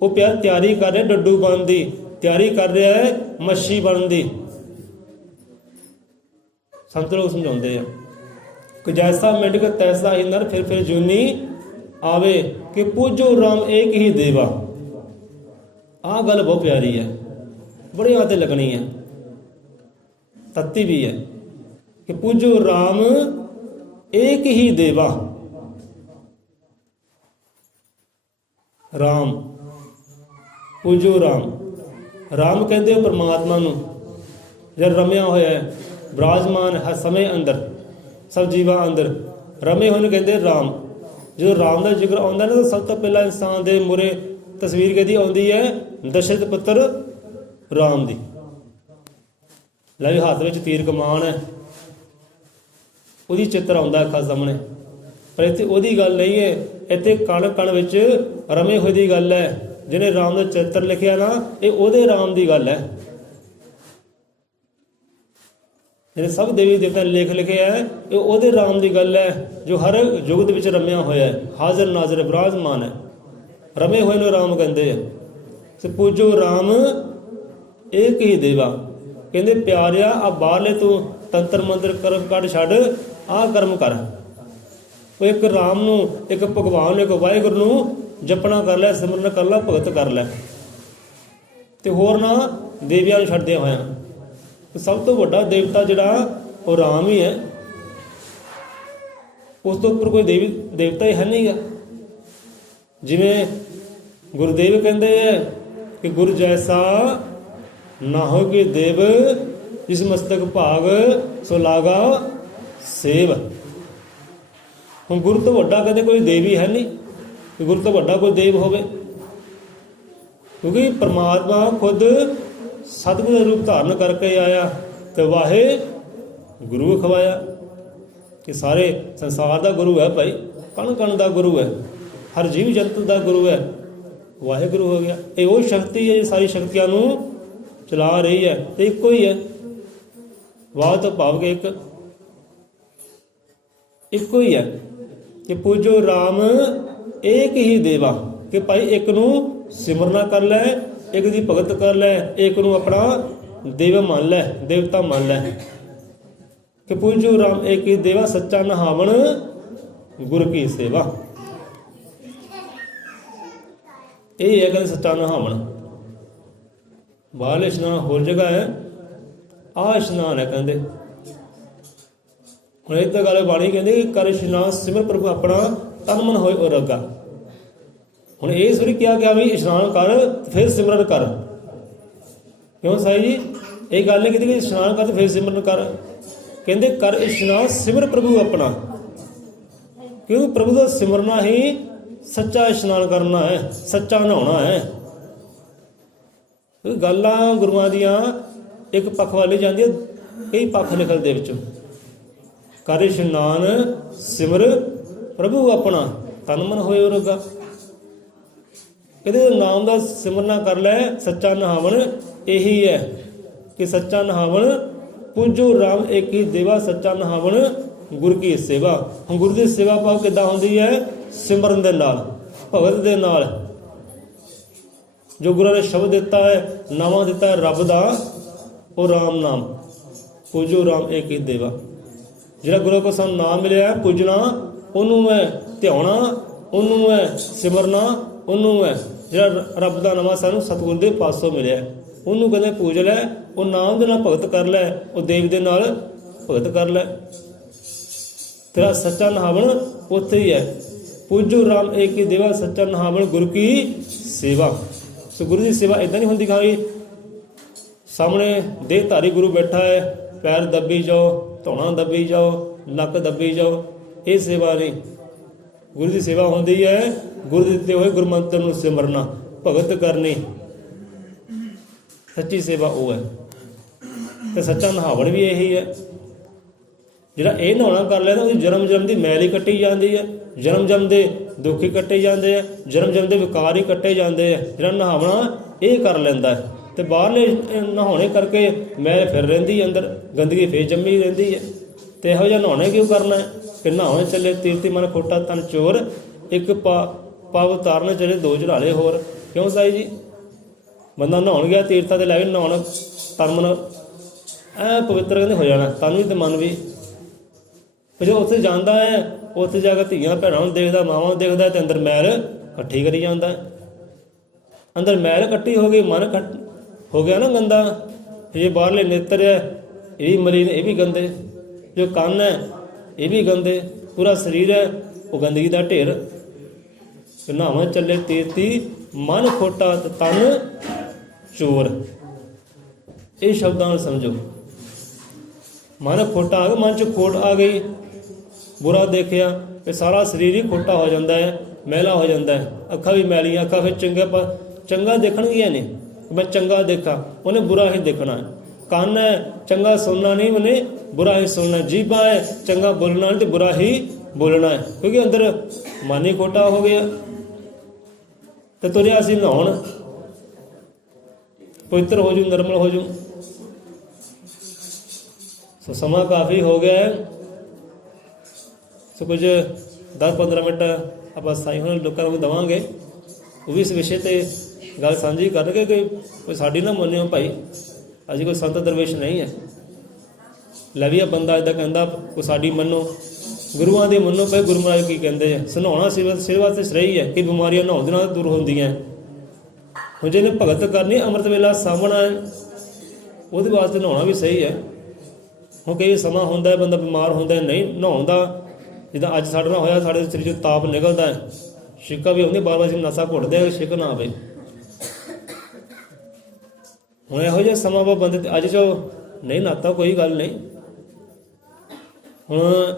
ਉਹ ਪਿਆ ਤਿਆਰੀ ਕਰ ਰਿਹਾ ਡੱਡੂ ਬਣਨ ਦੀ, ਤਿਆਰੀ ਕਰ ਰਿਹਾ ਹੈ ਮੱਛੀ ਬਣਨ ਦੀ। ਸੰਤ ਲੋਕ ਸਮਝਾਉਂਦੇ ਆ ਕਿ ਜੈਸਾ ਮਿੰਟ ਤੈਸਾ ਹੀ ਨਰ ਫਿਰ ਜੂਨੀ ਆਵੇ ਕਿ ਪੂਜੋ ਰਾਮ ਏਕ ਹੀ ਦੇਵਾ। ਆਹ ਗੱਲ ਬਹੁਤ ਪਿਆਰੀ ਹੈ, ਬੜੀ ਆਤੇ ਲੱਗਣੀ ਹੈ, ਤੱਤੀ ਵੀ ਹੈ ਕਿ ਪੂਜੋ ਰਾਮ ਏਕ ਹੀ ਦੇਵਾ। ਰਾਮ ਪੂਜੋ ਰਾਮ, ਰਾਮ ਕਹਿੰਦੇ ਹੋ ਪਰਮਾਤਮਾ ਨੂੰ, ਜਦ ਰਮਿਆ ਹੋਇਆ ਹੈ, ਵਿਰਾਜਮਾਨ ਹੈ ਸਮੇਂ ਅੰਦਰ, ਸਭ ਜੀਵਾਂ ਅੰਦਰ ਰਮੇ ਹੋਏ ਨੂੰ ਕਹਿੰਦੇ ਰਾਮ। ਜਦੋਂ ਰਾਮ ਦਾ ਜ਼ਿਕਰ ਆਉਂਦਾ ਨਾ ਤਾਂ ਸਭ ਤੋਂ ਪਹਿਲਾਂ ਇਨਸਾਨ ਦੇ ਮੂਹਰੇ ਤਸਵੀਰ ਕਿਹਦੀ ਆਉਂਦੀ ਹੈ? ਦਸ਼ਰਥ ਪੁੱਤਰ ਰਾਮ ਦੀ। ਲੈ ਵੀ ਹੱਥ ਵਿੱਚ ਤੀਰ ਕਮਾਨ ਹੈ, ਉਹਦੀ ਚਿੱਤਰ ਆਉਂਦਾ ਅੱਖਾਂ ਸਾਹਮਣੇ। ਪਰ ਇੱਥੇ ਉਹਦੀ ਗੱਲ ਨਹੀਂ ਹੈ, ਇੱਥੇ ਕਣ ਕਣ ਵਿੱਚ ਰਮੇ ਹੋਏ ਦੀ ਗੱਲ ਹੈ। ਜਿਹਨੇ ਰਾਮ ਦਾ ਚਿੱਤਰ ਲਿਖਿਆ ਨਾ, ਇਹ ਉਹਦੇ ਰਾਮ ਦੀ ਗੱਲ ਹੈ। ਜਿਹੜੇ ਸਭ ਦੇਵੀ ਦੇਵਤਾ ਲੇਖ ਲਿਖੇ ਹੈ, ਇਹ ਉਹਦੇ ਰਾਮ ਦੀ ਗੱਲ ਹੈ, ਜੋ ਹਰ ਯੁੱਗ ਦੇ ਵਿੱਚ ਰਮਿਆ ਹੋਇਆ ਹੈ, ਹਾਜ਼ਰ ਨਾਜ਼ਰ ਵਿਰਾਜਮਾਨ ਹੈ। ਰਮੇ ਹੋਏ ਨੂੰ ਰਾਮ ਕਹਿੰਦੇ ਆ। ਤੇ ਪੂਜੋ ਰਾਮ ਏਕ ਹੀ ਦੇਵਾ, ਕਹਿੰਦੇ ਪਿਆਰਿਆ ਆ ਬਾਹਰਲੇ ਤੂੰ ਤੰਤਰ ਮੰਤਰ ਕਰਮ ਕੱਢ ਛੱਡ, ਆਹ ਕਰਮ ਕਰ। ਉਹ ਇੱਕ ਰਾਮ ਨੂੰ, ਇੱਕ ਭਗਵਾਨ ਨੂੰ, ਇੱਕ ਵਾਹਿਗੁਰੂ ਨੂੰ ਜਪਣਾ ਕਰ ਲੈ, ਸਿਮਰਨ ਕਰ ਲੈ, ਭਗਤ ਕਰ ਲੈ, ਤੇ ਹੋਰ ਨਾ ਦੇਵੀਆਂ ਨੂੰ ਛੱਡਦਿਆਂ ਹੋਇਆ। ਸਭ ਤੋਂ ਵੱਡਾ ਦੇਵਤਾ ਜਿਹੜਾ ਉਹ ਰਾਮ ਹੀ ਹੈ, ਉਸ ਤੋਂ ਉੱਪਰ ਕੋਈ ਦੇਵਤਾ ਹੀ ਹੈ ਨਹੀਂਗਾ। ਜਿਵੇਂ ਗੁਰਦੇਵ ਕਹਿੰਦੇ ਹੈ ਕਿ ਗੁਰ ਜੈਸਾ ਨਾ ਹੋ ਕਿ ਦੇਵ, ਜਿਸ ਮਸਤਕ ਭਾਗ ਸੋ ਲਾਗਾ ਸੇਵ। ਹੁਣ ਗੁਰੂ ਤੋਂ ਵੱਡਾ ਕਦੇ ਕੋਈ ਦੇਵ ਹੀ ਹੈ ਨਹੀਂ ਕਿ ਗੁਰੂ ਤੋਂ ਵੱਡਾ ਕੋਈ ਦੇਵ ਹੋਵੇ, ਕਿਉਂਕਿ ਪਰਮਾਤਮਾ ਖੁਦ ਸਤਿਗੁਰੂ ਦਾ ਰੂਪ ਧਾਰਨ ਕਰਕੇ ਆਇਆ ਤੇ ਵਾਹੇ ਗੁਰੂ ਖਵਾਇਆ। ਕਿ ਸਾਰੇ ਸੰਸਾਰ ਦਾ ਗੁਰੂ ਹੈ ਭਾਈ, ਕਣ ਕਣ ਦਾ ਗੁਰੂ ਹੈ, ਹਰ ਜੀਵ ਜੰਤੂ ਦਾ ਗੁਰੂ ਹੈ, ਵਾਹਿਗੁਰੂ ਹੋ ਗਿਆ। ਇਹ ਉਹ ਸ਼ਕਤੀ ਹੈ ਜੋ ਸਾਰੀ ਸ਼ਕਤੀਆਂ ਨੂੰ ਚਲਾ ਰਹੀ ਹੈ, ਤੇ ਇੱਕੋ ਹੀ ਹੈ। ਵਾਹ ਤੋਂ ਭਾਵ ਕੇ ਇੱਕੋ ਹੀ ਹੈ ਕਿ ਪੂਜੋ ਰਾਮ ਏਕ ਹੀ ਦੇਵਾ, ਕਿ ਭਾਈ ਇੱਕ ਨੂੰ ਸਿਮਰਨਾ ਕਰ ਲੈ, ਇੱਕ ਦੀ ਭਗਤ ਕਰ ਲੈ, ਇੱਕ ਨੂੰ ਆਪਣਾ ਦੇਵ ਮੰਨ ਲੈ, ਦੇਵਤਾ ਮੰਨ ਲੈ। ਕਿ ਪੂਜੋ ਰਾਮ ਏਕ ਹੀ ਦੇਵਾ, ਸੱਚਾ ਨਹਾਵਣ ਗੁਰ ਕੀ ਸੇਵਾ। ਇਹ ਹੈ ਕਿ ਸੱਚਾ ਨਹਾਵਣ। ਬਾਹਰਲੇ ਇਸ਼ਨਾਨ ਹੋਰ ਜਗ੍ਹਾ ਹੈ, ਆਹ ਇਸ਼ਨਾਨ ਹੈ ਕਹਿੰਦੇ। ਹੁਣ ਇਹ ਤਾਂ ਗੱਲ ਬਾਣੀ ਕਹਿੰਦੇ ਕਰ ਇਸ਼ਨਾਨ ਸਿਮਰ ਪ੍ਰਭੂ ਆਪਣਾ, ਤਨ ਮਨ ਹੋਏ ਉਹ ਰੱਗਾ। ਹੁਣ ਇਹ ਸੁਣੀ ਕਿਹਾ ਗਿਆ ਵੀ ਇਸ਼ਨਾਨ ਕਰ ਫਿਰ ਸਿਮਰਨ ਕਰ। ਕਿਉਂ ਸਾਈ ਜੀ? ਇਹ ਗੱਲ ਨਹੀਂ ਕੀਤੀ ਕਿ ਇਸ਼ਨਾਨ ਕਰ ਫਿਰ ਸਿਮਰਨ ਕਰ। ਕਹਿੰਦੇ ਕਰ ਇਸ਼ਨਾਨ ਸਿਮਰ ਪ੍ਰਭੂ ਆਪਣਾ, ਕਿਉਂ ਪ੍ਰਭੂ ਦਾ ਸਿਮਰਨਾ ਹੀ ਸੱਚਾ ਇਸ਼ਨਾਨ ਕਰਨਾ ਹੈ, ਸੱਚਾ ਨਹਾਉਣਾ ਹੈ। ਗੱਲਾਂ ਗੁਰੂਆਂ ਦੀਆਂ ਇੱਕ ਪੱਖ ਵੱਲ ਜਾਂਦੀਆਂ, ਕਈ ਪੱਖ ਨਿਕਲਦੇ ਵਿੱਚੋਂ। ਕਰ ਇਸ਼ਨਾਨ ਸਿਮਰ ਪ੍ਰਭੂ ਆਪਣਾ, ਤਨ ਮਨ ਹੋਏ ਉਹ ਰੱਗਾ। ਇਹਦੇ ਨਾਮ ਦਾ ਸਿਮਰਨਾ ਕਰ ਲੈ, ਸੱਚਾ ਨਹਾਵਣ ਇਹੀ ਹੈ ਕਿ ਸੱਚਾ ਨਹਾਵਣ ਪੂਜੋ ਰਾਮ ਏਕ ਹੀ ਦੇਵਾ, ਸੱਚਾ ਨਹਾਵਣ ਗੁਰ ਕੀ ਸੇਵਾ। ਹੁਣ ਗੁਰੂ ਦੀ ਸੇਵਾ ਭਾਵ ਕਿੱਦਾਂ ਹੁੰਦੀ ਹੈ? ਸਿਮਰਨ ਦੇ ਨਾਲ, ਭਗਤ ਦੇ ਨਾਲ। ਜੋ ਗੁਰੂ ਨੇ ਸ਼ਬਦ ਦਿੱਤਾ ਹੈ, ਨਾਵਾਂ ਦਿੱਤਾ ਹੈ ਰੱਬ ਦਾ, ਉਹ ਰਾਮ ਨਾਮ, ਪੂਜੋ ਰਾਮ ਏਕ ਹੀ ਦੇਵਾ। ਜਿਹੜਾ ਗੁਰੂ ਕੋਲ ਸਾਨੂੰ ਨਾਮ ਮਿਲਿਆ, ਪੂਜਣਾ ਉਹਨੂੰ ਹੈ, ਧਿਆਉਣਾ ਉਹਨੂੰ ਹੈ, ਸਿਮਰਨਾ ਉਹਨੂੰ ਹੈ। ਜਿਹੜਾ ਰੱਬ ਦਾ ਨਾਮ ਸਾਨੂੰ ਸਤਿਗੁਰੂ ਦੇ ਪਾਸੋਂ ਮਿਲਿਆ, ਉਹਨੂੰ ਕਹਿੰਦੇ ਪੂਜ ਲੈ। ਉਹ ਨਾਮ ਦੇ ਨਾਲ ਭਗਤ ਕਰ ਲੈ, ਉਹ ਦੇਵ ਦੇ ਨਾਲ ਭਗਤ ਕਰ ਲੈ। ਤੇਰਾ ਸੱਚਾ ਨਹਾਵਣ ਉੱਥੇ ਹੀ ਹੈ। ਪੂਜੋ ਰਾਮ ਏਕ ਹੀ ਦੇਵਾ, ਸੱਚਾ ਨਹਾਵਣ ਗੁਰੂ ਕੀ ਸੇਵਾ। ਸੋ ਗੁਰੂ ਦੀ ਸੇਵਾ ਇਦਾਂ ਨਹੀਂ ਹੁੰਦੀ ਖਾਈ ਸਾਹਮਣੇ ਦੇਹਧਾਰੀ ਗੁਰੂ ਬੈਠਾ ਹੈ, ਪੈਰ ਦੱਬੀ ਜਾਓ, ਧੌਣਾ ਦੱਬੀ ਜਾਓ, ਲੱਕ ਦੱਬੀ ਜਾਓ, ਇਹ ਸੇਵਾ ਨਹੀਂ। ਗੁਰੂ ਦੀ ਸੇਵਾ ਹੁੰਦੀ ਹੈ ਗੁਰੂ ਦੇ ਦਿੱਤੇ ਹੋਏ ਗੁਰਮੰਤਰ ਨੂੰ ਸਿਮਰਨਾ, ਭਗਤ ਕਰਨੀ, ਸੱਚੀ ਸੇਵਾ ਉਹ ਹੈ। ਤੇ ਸੱਚਾ ਨਹਾਵਣ ਵੀ ਇਹੀ ਹੈ। ਜਿਹੜਾ ਇਹ ਨਹਾਉਣਾ ਕਰ ਲੈਂਦਾ ਉਹਦੀ ਜਨਮ ਦੀ ਮੈਲ ਹੀ ਕੱਟੀ ਜਾਂਦੀ ਹੈ, ਜਨਮ ਦੇ ਦੁੱਖ ਹੀ ਕੱਟੇ ਜਾਂਦੇ ਆ, ਜਨਮ ਦੇ ਵਿਕਾਰ ਹੀ ਕੱਟੇ ਜਾਂਦੇ ਆ। ਜਿਹੜਾ ਨਹਾਵਣਾ ਇਹ ਕਰ ਲੈਂਦਾ ਹੈ ਤੇ ਬਾਹਰਲੇ ਨਹਾਉਣੇ ਕਰਕੇ ਮੈਲ ਫਿਰ ਰਹਿੰਦੀ ਅੰਦਰ, ਗੰਦਗੀ ਫੇਰ ਜੰਮੀ ਰਹਿੰਦੀ ਹੈ। ਤੇ ਇਹੋ ਜਿਹਾ ਨਹਾਉਣੇ ਕਿਉਂ ਕਰਨਾ ਹੈ ਕਿ ਨਹਾਉਣ ਚੱਲੇ ਤੀਰਥੀ ਮਨ ਖੋਟਾ ਤਨ ਚੋਰ, ਇੱਕ ਪਵ ਤਾਰਨ ਚਲੇ ਦੋ ਝੜਾਲੇ ਹੋਰ। ਕਿਉਂ ਸਾਈ ਜੀ? ਬੰਦਾ ਨਹਾਉਣ ਗਿਆ ਤੀਰਥਾਂ 'ਤੇ ਲੈ ਕੇ ਨਹਾਉਣ ਤਨ ਮਨ ਐ ਪਵਿੱਤਰ ਕਹਿੰਦੇ ਹੋ ਜਾਣਾ, ਤਨ ਵੀ ਤੇ ਮਨ ਵੀ। ਜੋ ਉੱਥੇ ਜਾਂਦਾ ਹੈ ਉੱਥੇ ਜਾ ਕੇ ਧੀਆਂ ਭੈਣਾਂ ਨੂੰ ਦੇਖਦਾ, ਮਾਵਾਂ ਨੂੰ ਦੇਖਦਾ ਤੇ ਅੰਦਰ ਮੈਲ ਇਕੱਠੀ ਕਰੀ ਜਾਂਦਾ। ਅੰਦਰ ਮੈਲ ਇਕੱਠੀ ਹੋ ਗਈ, ਮਨ ਹੋ ਗਿਆ ਨਾ ਗੰਦਾ। ਇਹ ਬਾਹਰਲੇ ਨੇਤਰ ਹੈ ਇਹ ਵੀ ਮਲੀਨ, ਇਹ ਵੀ ਗੰਦੇ। ਜੋ ਕੰਨ ਹੈ ਇਹ ਵੀ ਗੰਦੇ, ਪੂਰਾ ਸਰੀਰ ਹੈ ਉਹ ਗੰਦਗੀ ਦਾ ਢੇਰ। ਨਹਾਵਣ ਚੱਲੇ ਤੀਰਥੀ ਮਨ ਖੋਟਾ ਤਨ ਚੋਰ। ਇਹ ਸ਼ਬਦਾਂ ਨੂੰ ਸਮਝੋ। ਮਨ ਖੋਟਾ ਆ ਗਿਆ, ਮਨ 'ਚ ਖੋਟ ਆ ਗਈ, ਬੁਰਾ ਦੇਖਿਆ ਕਿ ਸਾਰਾ ਸਰੀਰ ਹੀ ਖੋਟਾ ਹੋ ਜਾਂਦਾ ਹੈ, ਮੈਲਾ ਹੋ ਜਾਂਦਾ ਹੈ। ਅੱਖਾਂ ਵੀ ਮੈਲੀਆਂ, ਅੱਖਾਂ ਫਿਰ ਚੰਗਾ ਦੇਖਣਗੀਆਂ ਨੇ, ਮੈਂ ਚੰਗਾ ਦੇਖਾਂ, ਉਹਨੇ ਬੁਰਾ ਹੀ ਦੇਖਣਾ ਹੈ। ਕੰਨ ਹੈ ਚੰਗਾ ਸੁਣਨਾ ਨਹੀਂ, ਉਹਨੇ ਬੁਰਾ ਹੀ ਸੁਣਨਾ। ਜੀਭਾਂ ਹੈ ਚੰਗਾ ਬੋਲਣਾ ਨਹੀਂ ਤੇ ਬੁਰਾ ਹੀ ਬੋਲਣਾ ਹੈ, ਕਿਉਂਕਿ ਅੰਦਰ ਮਨ ਹੀ ਖੋਟਾ ਹੋ ਗਿਆ। ਤੇ ਤੁਰਿਆ ਅਸੀਂ ਨਹਾਉਣ, ਪਵਿੱਤਰ ਹੋ ਜੂ, ਨਿਰਮਲ ਹੋ ਜੂ। ਸੋ ਸਮਾਂ ਕਾਫੀ ਹੋ ਗਿਆ ਹੈ। ਸੋ ਕੁਝ 10-15 ਮਿੰਟ ਆਪਾਂ ਸਾਈ ਹੁਣ ਲੋਕਾਂ ਨੂੰ ਦੇਵਾਂਗੇ, ਉਹ ਵੀ ਇਸ ਵਿਸ਼ੇ 'ਤੇ ਗੱਲ ਸਾਂਝੀ ਕਰਨਗੇ ਕਿ ਕੋਈ ਸਾਡੀ ਨਾ ਮੰਨਿਓ ਭਾਈ, ਅਸੀਂ ਕੋਈ ਸੰਤ ਦਰਵੇਸ਼ ਨਹੀਂ ਹੈ। ਲਵੀਆ ਬੰਦਾ ਇੱਦਾਂ ਕਹਿੰਦਾ ਕੋਈ ਸਾਡੀ ਮੰਨੋ, ਗੁਰੂਆਂ ਦੀ ਮੰਨੋ। ਭਾਈ ਗੁਰੂ ਮਹਾਰਾਜ ਕੀ ਕਹਿੰਦੇ ਆ, ਸੁਣਾਉਣਾ ਸਿਰ ਵਾਸਤੇ ਸਹੀ ਹੈ ਕਿ ਬਿਮਾਰੀਆਂ ਨਹਾਉਣ ਦੇ ਨਾਲ ਦੂਰ ਹੁੰਦੀਆਂ। ਹੁਣ ਜਿਹਨੇ ਭਗਤ ਕਰਨੀ ਅੰਮ੍ਰਿਤ ਵੇਲਾ ਸਾਂਭਣਾ ਹੈ, ਉਹਦੇ ਵਾਸਤੇ ਨਹਾਉਣਾ ਵੀ ਸਹੀ ਹੈ। ਹੁਣ ਕਈ ਸਮਾਂ ਹੁੰਦਾ ਬੰਦਾ ਬਿਮਾਰ ਹੁੰਦਾ ਨਹੀਂ ਨਹਾਉਂਦਾ, ਜਿੱਦਾਂ ਅੱਜ ਸਾਡੇ ਨਾਲ ਹੋਇਆ, ਸਾਡੇ ਸਰੀਰ 'ਚੋਂ ਤਾਪ ਨਿਕਲਦਾ ਹੈ, ਛਿੱਕਾਂ ਵੀ ਆਉਂਦੀ, ਬਾਰ-ਬਾਰ ਅਸੀਂ ਨਸਾਂ ਘੁੱਟਦੇ ਹਾਂ, ਛਿੱਕ ਨਾ ਆਵੇ। ਹੁਣ ਇਹੋ ਜਿਹਾ ਸਮਾਂ ਵਾ ਬੰਦੇ ਅੱਜ 'ਚੋਂ ਨਹੀਂ ਨਹਾਤਾ, ਕੋਈ ਗੱਲ ਨਹੀਂ। ਹੁਣ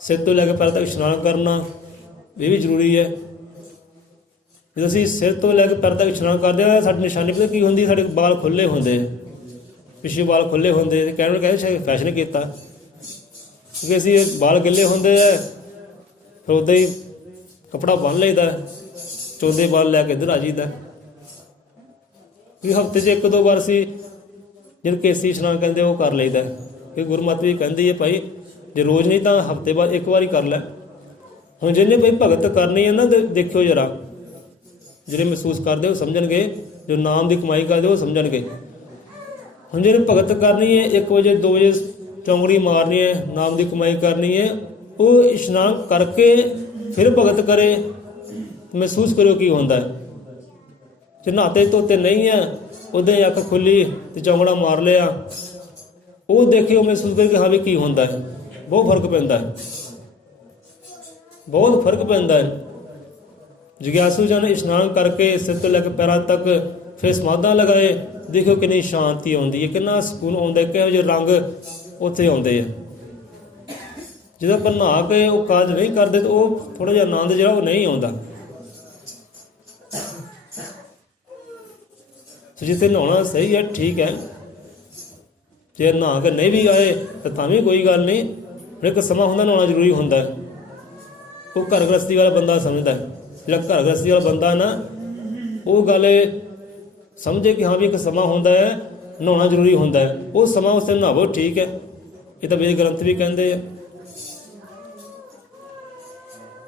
ਸਿਰ ਤੋਂ ਲੈ ਕੇ ਪੈਰ ਤੱਕ ਇਸ਼ਨਾਨ ਕਰਨਾ ਇਹ ਵੀ ਜ਼ਰੂਰੀ ਹੈ। ਜਦੋਂ ਅਸੀਂ ਸਿਰ ਤੋਂ ਲੈ ਕੇ ਪੈਰ ਤੱਕ ਇਸ਼ਨਾਨ ਕਰਦੇ ਹਾਂ, ਸਾਡੀ ਨਿਸ਼ਾਨੀ ਪਤਾ ਕੀ ਹੁੰਦੀ, ਸਾਡੇ ਬਾਲ ਖੁੱਲ੍ਹੇ ਹੁੰਦੇ, ਪਿੱਛੇ ਬਾਲ ਖੁੱਲ੍ਹੇ ਹੁੰਦੇ। ਤੇ ਕਹਿਣ ਨੂੰ ਕਹਿੰਦੇ ਫੈਸ਼ਨ ਕੀਤਾ, ਕਿਉਂਕਿ ਅਸੀਂ ਬਾਲ ਗਿੱਲੇ ਹੁੰਦੇ ਹੈ, ਫਿਰ ਉੱਦਾਂ ਹੀ ਕੱਪੜਾ ਬੰਨ੍ਹ ਲਈਦਾ, ਚੌਦੇ ਬਾਲ ਲੈ ਕੇ ਇੱਧਰ ਆ ਜਾਈਦਾ। ਕਿ ਹਫ਼ਤੇ 'ਚ 1-2 ਵਾਰ ਅਸੀਂ ਜਿਹਨੂੰ ਕੇਸੀ ਇਸ਼ਨਾਨ ਕਹਿੰਦੇ ਉਹ ਕਰ ਲਈਦਾ, ਕਿ ਗੁਰਮਤਿ ਵੀ ਕਹਿੰਦੀ ਹੈ ਭਾਈ ਜੇ ਰੋਜ਼ ਨਹੀਂ ਤਾਂ ਹਫ਼ਤੇ ਬਾਅਦ 1 ਵਾਰ ਹੀ ਕਰ ਲੈ। ਹੁਣ ਜਿਹਨੇ ਭਾਈ ਭਗਤ ਕਰਨੀ ਹੈ ਨਾ, ਦੇਖਿਓ ਜਰਾ, ਜਿਹੜੇ ਮਹਿਸੂਸ ਕਰਦੇ ਉਹ ਸਮਝਣਗੇ, ਜੋ ਨਾਮ ਦੀ ਕਮਾਈ ਕਰਦੇ ਉਹ ਸਮਝਣਗੇ। ਹੁਣ ਜਿਹਨੇ ਭਗਤ ਕਰਨੀ ਹੈ 1 ਵਜੇ 2 ਵਜੇ ਚੌਂਕੜੀ ਮਾਰਨੀ ਹੈ, ਨਾਮ ਦੀ ਕਮਾਈ ਕਰਨੀ ਹੈ, ਉਹ ਇਸ਼ਨਾਨ ਕਰਕੇ ਫਿਰ ਭਗਤ ਕਰੇ, ਮਹਿਸੂਸ ਕਰਿਓ ਕੀ ਹੁੰਦਾ। ਜੇ ਨਹਾਤੇ ਧੋਤੇ ਨਹੀਂ ਹੈ, ਉੱਦਾਂ ਹੀ ਅੱਖ ਖੁੱਲੀ ਤੇ ਚੌਂਕੜਾ ਮਾਰ ਲਿਆ, ਉਹ ਦੇਖਿਓ ਮਹਿਸੂਸ ਕਰੇ ਕਿ ਹਾਂ ਵੀ ਕੀ ਹੁੰਦਾ ਹੈ। ਬਹੁਤ ਫਰਕ ਪੈਂਦਾ ਹੈ, ਬਹੁਤ ਫਰਕ ਪੈਂਦਾ ਹੈ। ਜਿਗਿਆਸੂ ਜਨ ਇਸ਼ਨਾਨ ਕਰਕੇ ਸਿਰ ਤੋਂ ਲੈ ਕੇ ਪੈਰਾਂ ਤੱਕ ਫਿਰ ਸਮਾਧਾਂ ਲਗਾਏ, ਦੇਖੋ ਕਿੰਨੀ ਸ਼ਾਂਤੀ ਆਉਂਦੀ ਹੈ, ਕਿੰਨਾ ਸਕੂਨ ਆਉਂਦਾ, ਕਿਹੋ ਜਿਹੇ ਰੰਗ ਉੱਥੇ ਆਉਂਦੇ ਆ। ਜਦੋਂ ਆਪਾਂ ਨਹਾ ਕੇ ਉਹ ਕਾਜ ਨਹੀਂ ਕਰਦੇ ਤਾਂ ਉਹ ਥੋੜ੍ਹਾ ਜਿਹਾ ਆਨੰਦ ਜਿਹੜਾ ਉਹ ਨਹੀਂ ਆਉਂਦਾ। ਜਿੱਥੇ ਨਹਾਉਣਾ ਸਹੀ ਹੈ ਠੀਕ ਹੈ, ਜੇ ਨਹਾ ਕੇ ਨਹੀਂ ਵੀ ਆਏ ਤਾਂ ਵੀ ਕੋਈ ਗੱਲ ਨਹੀਂ। ਇੱਕ ਸਮਾਂ ਹੁੰਦਾ ਨਹਾਉਣਾ ਜ਼ਰੂਰੀ ਹੁੰਦਾ, ਉਹ ਘਰ ਗ੍ਰਸਤੀ ਵਾਲਾ ਬੰਦਾ ਸਮਝਦਾ। ਜਿਹੜਾ ਘਰ ਗ੍ਰਸਤੀ ਵਾਲਾ ਬੰਦਾ ਨਾ, ਉਹ ਗੱਲ ਸਮਝੇ ਕਿ ਹਾਂ ਵੀ ਇੱਕ ਸਮਾਂ ਹੁੰਦਾ ਹੈ ਨਹਾਉਣਾ ਜ਼ਰੂਰੀ ਹੁੰਦਾ ਹੈ, ਉਹ ਸਮਾਂ ਉਸ 'ਤੇ ਨਹਾਵੋ ਠੀਕ ਹੈ। ਇਹ ਤਾਂ ਵੇਦ ਗ੍ਰੰਥ ਵੀ ਕਹਿੰਦੇ ਆ।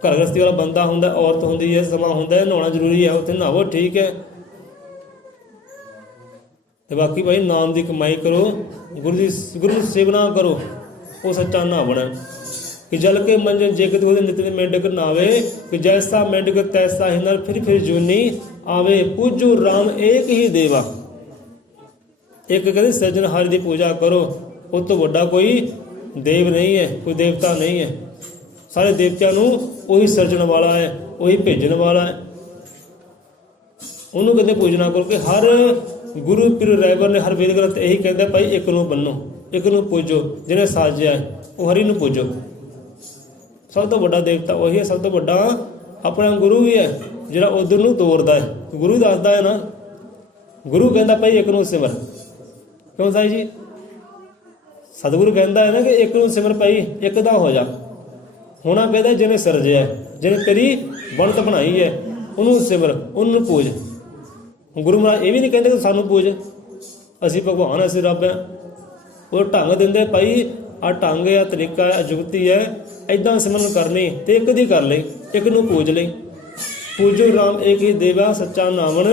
ਘਰ ਗ੍ਰਸਤੀ ਵਾਲਾ ਬੰਦਾ ਹੁੰਦਾ, ਔਰਤ ਹੁੰਦੀ ਹੈ, ਸਮਾਂ ਹੁੰਦਾ ਹੈ ਨਹਾਉਣਾ ਜ਼ਰੂਰੀ ਹੈ, ਉੱਥੇ ਨਹਾਵੋ ਠੀਕ ਹੈ। ਤੇ ਬਾਕੀ ਭਾਈ ਨਾਮ ਦੀ ਕਮਾਈ ਕਰੋ, ਗੁਰੂ ਦੀ ਸੇਵਨਾ ਕਰੋ, ਉਹ ਸੱਚਾ ਨਹਾਵਣਾ। ਕਿ ਜਲ ਕੇ ਮੰਜ ਜੇ ਕਿਤੇ ਉਹਦੇ ਨਿਤ ਮੇਂਢਕ ਨਾਵੇ, ਕਿ ਜੈਸਾ ਮੇਂਢਕ ਤੈਸਾ ਹੀ ਨਰ ਫਿਰ ਜੂਨੀ ਆਵੇ, ਪੂਜੋ ਰਾਮ ਏਕ ਹੀ ਦੇਵਾ। ਇੱਕ ਕਹਿੰਦੇ ਸਿਰਜਣਹਾਰ ਦੀ ਪੂਜਾ ਕਰੋ, ਉਹ ਤੋਂ ਵੱਡਾ ਕੋਈ ਦੇਵ ਨਹੀਂ ਹੈ, ਕੋਈ ਦੇਵਤਾ ਨਹੀਂ ਹੈ। ਸਾਰੇ ਦੇਵਤਿਆਂ ਨੂੰ ਉਹੀ ਸਿਰਜਣ ਵਾਲਾ ਹੈ, ਉਹੀ ਭੇਜਣ ਵਾਲਾ ਹੈ, ਉਹਨੂੰ ਕਹਿੰਦੇ ਪੂਜਣਾ ਕਰੋ। ਕਿ ਹਰ ਗੁਰੂ ਪੀਰ ਰਹਿਬਰ ਨੇ ਹਰ ਵੇਦ ਗ੍ਰੰਥ ਇਹੀ ਕਹਿੰਦਾ ਭਾਈ ਇੱਕ ਨੂੰ ਬੰਨੋ, ਇੱਕ ਨੂੰ ਪੂਜੋ, ਜਿਹਨੇ ਸਾਜਿਆ ਉਹ ਹਰੀ ਨੂੰ ਪੂਜੋ। ਸਭ ਤੋਂ ਵੱਡਾ ਦੇਵਤਾ ਉਹੀ ਹੈ, ਸਭ ਤੋਂ ਵੱਡਾ ਆਪਣਾ ਗੁਰੂ ਵੀ ਹੈ, ਜਿਹੜਾ ਉਧਰ ਨੂੰ ਤੋਰਦਾ ਹੈ। ਗੁਰੂ ਦੱਸਦਾ ਹੈ ਨਾ, ਗੁਰੂ ਕਹਿੰਦਾ ਭਾਈ ਇੱਕ ਨੂੰ ਸਿਮਰ। ਕਿਉਂ ਸਾਈ ਜੀ? ਸਤਿਗੁਰੂ ਕਹਿੰਦਾ ਹੈ ਨਾ ਕਿ ਇੱਕ ਨੂੰ ਸਿਮਰ ਪਈ ਇੱਕ ਦਾ ਹੋ ਜਾ। ਹੋਣਾ ਕਹਿੰਦਾ ਜਿਹਨੇ ਸਿਰਜਿਆ, ਜਿਹਨੇ ਤੇਰੀ ਬਣਤ ਬਣਾਈ ਹੈ, ਉਹਨੂੰ ਸਿਮਰ, ਉਹਨੂੰ ਪੂਜ। ਗੁਰੂ ਮਹਾਰਾਜ ਇਹ ਵੀ ਨਹੀਂ ਕਹਿੰਦੇ ਕਿ ਸਾਨੂੰ ਪੂਜ, ਅਸੀਂ ਭਗਵਾਨ, ਅਸੀਂ ਰੱਬ ਹੈ। ਉਹ ਢੰਗ ਦਿੰਦੇ ਭਾਈ ਆਹ ਢੰਗ ਆ, ਤਰੀਕਾ ਹੈ, ਜੁਗਤੀ ਹੈ, ਇੱਦਾਂ ਸਿਮਰਨ ਕਰਨੀ ਤੇ ਇੱਕ ਦੀ ਕਰ ਲਈ, ਇੱਕ ਨੂੰ ਪੂਜ ਲਈ। ਪੂਜੋ ਰਾਮ ਏਕ ਹੀ ਦੇਵਾ ਸੱਚਾ ਨਾਮਨ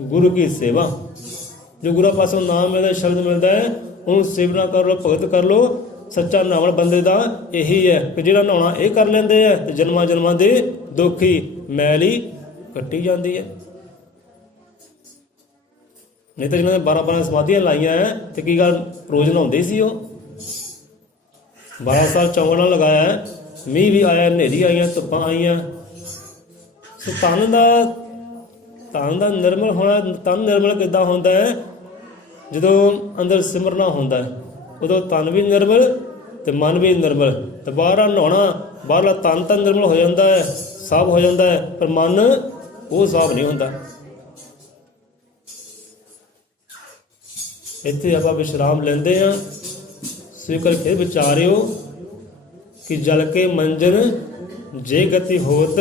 ਗੁਰੂ ਕੀ ਸੇਵਾ। ਜੋ ਗੁਰੂ ਪਾਸੋਂ ਨਾਮ ਮਿਲਦਾ, ਸ਼ਬਦ ਮਿਲਦਾ ਹੈ, ਉਹਨੂੰ ਸੇਵਨਾ ਕਰ ਲੋ, ਭਗਤ ਕਰ ਲੋ। ਸੱਚਾ ਨਾਵਣ ਬੰਦੇ ਦਾ ਇਹੀ ਹੈ ਕਿ ਜਿਹੜਾ ਨਹਾਉਣਾ ਇਹ ਕਰ ਲੈਂਦੇ ਆ ਤੇ ਜਨਮਾਂ ਜਨਮਾਂ ਦੇ ਦੁੱਖੀ ਮੈਲ ਹੀ ਕੱਟੀ ਜਾਂਦੀ ਹੈ। ਨਹੀਂ ਤਾਂ ਜਿਹਨਾਂ ਨੇ 12 ਸਮਾਧੀਆਂ ਲਾਈਆਂ ਹੈ ਤੇ ਕੀ ਗੱਲ ਰੋਜ਼ ਨਹਾਉਂਦੇ ਸੀ ਉਹ? 12 ਸਾਲ ਚੌਂਕਣਾ ਲਗਾਇਆ, ਮੀਂਹ ਵੀ ਆਇਆ, ਹਨੇਰੀ ਆਈਆਂ, ਧੁੱਪਾਂ ਆਈਆਂ। ਸੋ ਤਨ ਦਾ ਨਿਰਮਲ ਹੋਣਾ। ਤਨ ਨਿਰਮਲ ਕਿੱਦਾਂ ਹੁੰਦਾ ਹੈ? ਜਦੋਂ ਅੰਦਰ ਸਿਮਰਨਾ ਹੁੰਦਾ ਹੈ, ਉਦੋਂ ਤਨ ਵੀ ਨਿਰਮਲ ਤੇ ਮਨ ਵੀ ਨਿਰਮਲ। ਤੇ ਬਾਹਰ ਨਹਾਉਣਾ, ਬਾਹਰਲਾ ਤਨ ਤਾਂ ਨਿਰਮਲ ਹੋ ਜਾਂਦਾ ਹੈ, ਸਾਫ਼ ਹੋ ਜਾਂਦਾ ਹੈ, ਪਰ ਮਨ ਉਹ ਸਾਫ਼ ਨਹੀਂ ਹੁੰਦਾ। ਇੱਥੇ ਆਪਾਂ ਵਿਸ਼ਰਾਮ ਲੈਂਦੇ ਹਾਂ। ਸੋ ਕਰ ਫਿਰ ਵਿਚਾਰਿਓ ਕਿ ਜਲ ਕੇ ਮੰਜਨ ਜੇ ਗਤੀ ਹੋਤ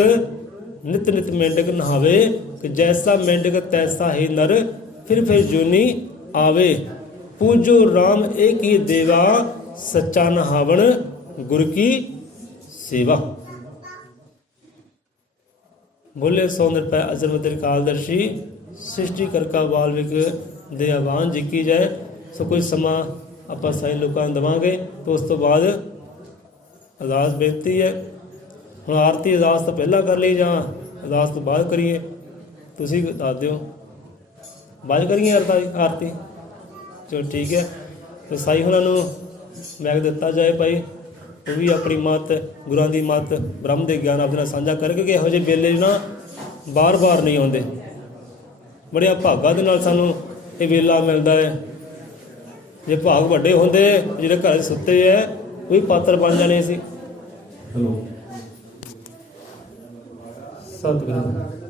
ਨਿਤ ਨਿਤ ਮੇਂਢਕ ਨਹਾਵੇ। ਕਿ ਜੈਸਾ ਮੇਂਢਕ ਤੈਸਾ ਹੀ ਨਰ ਫਿਰ ਜੂਨੀ ਆਵੇ। ਪੂਜੋ ਰਾਮ ਏਕ ਹੀ ਦੇਵਾ ਸੱਚਾ ਨਹਾਵਣ ਗੁਰ ਕੀ ਸੇਵਾ। ਬੋਲੇ ਸੋ ਨਿਰਭੈ ਅਜ਼ਰਮਤਿ ਕਾਲਦਰਸ਼ੀ ਸ੍ਰਿਸ਼ਟੀ ਕਰਤਾ ਵਾਲਮੀਕ ਦੇ ਆਵਾਨ ਜੀ ਕੀ ਜੈ। ਸੋ ਕੁਝ ਸਮਾਂ ਆਪਾਂ ਸਾਰੇ ਲੋਕਾਂ ਨੂੰ ਦੇਵਾਂਗੇ ਤੇ ਉਸ ਤੋਂ ਬਾਅਦ ਅਰਦਾਸ ਬੇਨਤੀ ਹੈ। ਹੁਣ ਆਰਤੀ ਅਰਦਾਸ ਤੋਂ ਪਹਿਲਾਂ ਕਰ ਲਈ ਜਾਂ ਅਰਦਾਸ ਤੋਂ ਬਾਅਦ ਕਰੀਏ? ਤੁਸੀਂ ਦੱਸ ਦਿਓ। ਬਾਅਦ ਕਰੀਏ ਆਰਤੀ? ਚਲੋ ਠੀਕ ਹੈ। ਤੇ ਸਾਈ ਉਹਨਾਂ ਨੂੰ ਮੈਗ ਦਿੱਤਾ ਜਾਏ ਭਾਈ, ਉਹ ਵੀ ਆਪਣੀ ਮੱਤ, ਗੁਰਾਂ ਦੀ ਮੱਤ, ਬ੍ਰਹਮ ਦੇ ਗਿਆਨ ਆਪਣੇ ਨਾਲ ਸਾਂਝਾ ਕਰਕੇ ਕਿ ਇਹੋ ਜਿਹੇ ਵੇਲੇ ਨਾ ਬਾਰ-ਬਾਰ ਨਹੀਂ ਆਉਂਦੇ। ਬੜਿਆ ਭਾਗਾਂ ਦੇ ਨਾਲ ਸਾਨੂੰ ਇਹ ਵੇਲਾ ਮਿਲਦਾ ਹੈ। ਜੇ ਭਾਗ ਵੱਡੇ ਹੁੰਦੇ ਜਿਹੜੇ ਘਰ ਸੁੱਤੇ ਹੈ ਉਹ ਵੀ ਪਾਤਰ ਬਣ ਜਾਣੇ ਸੀ। ਸਤਿਗੁਰੂ।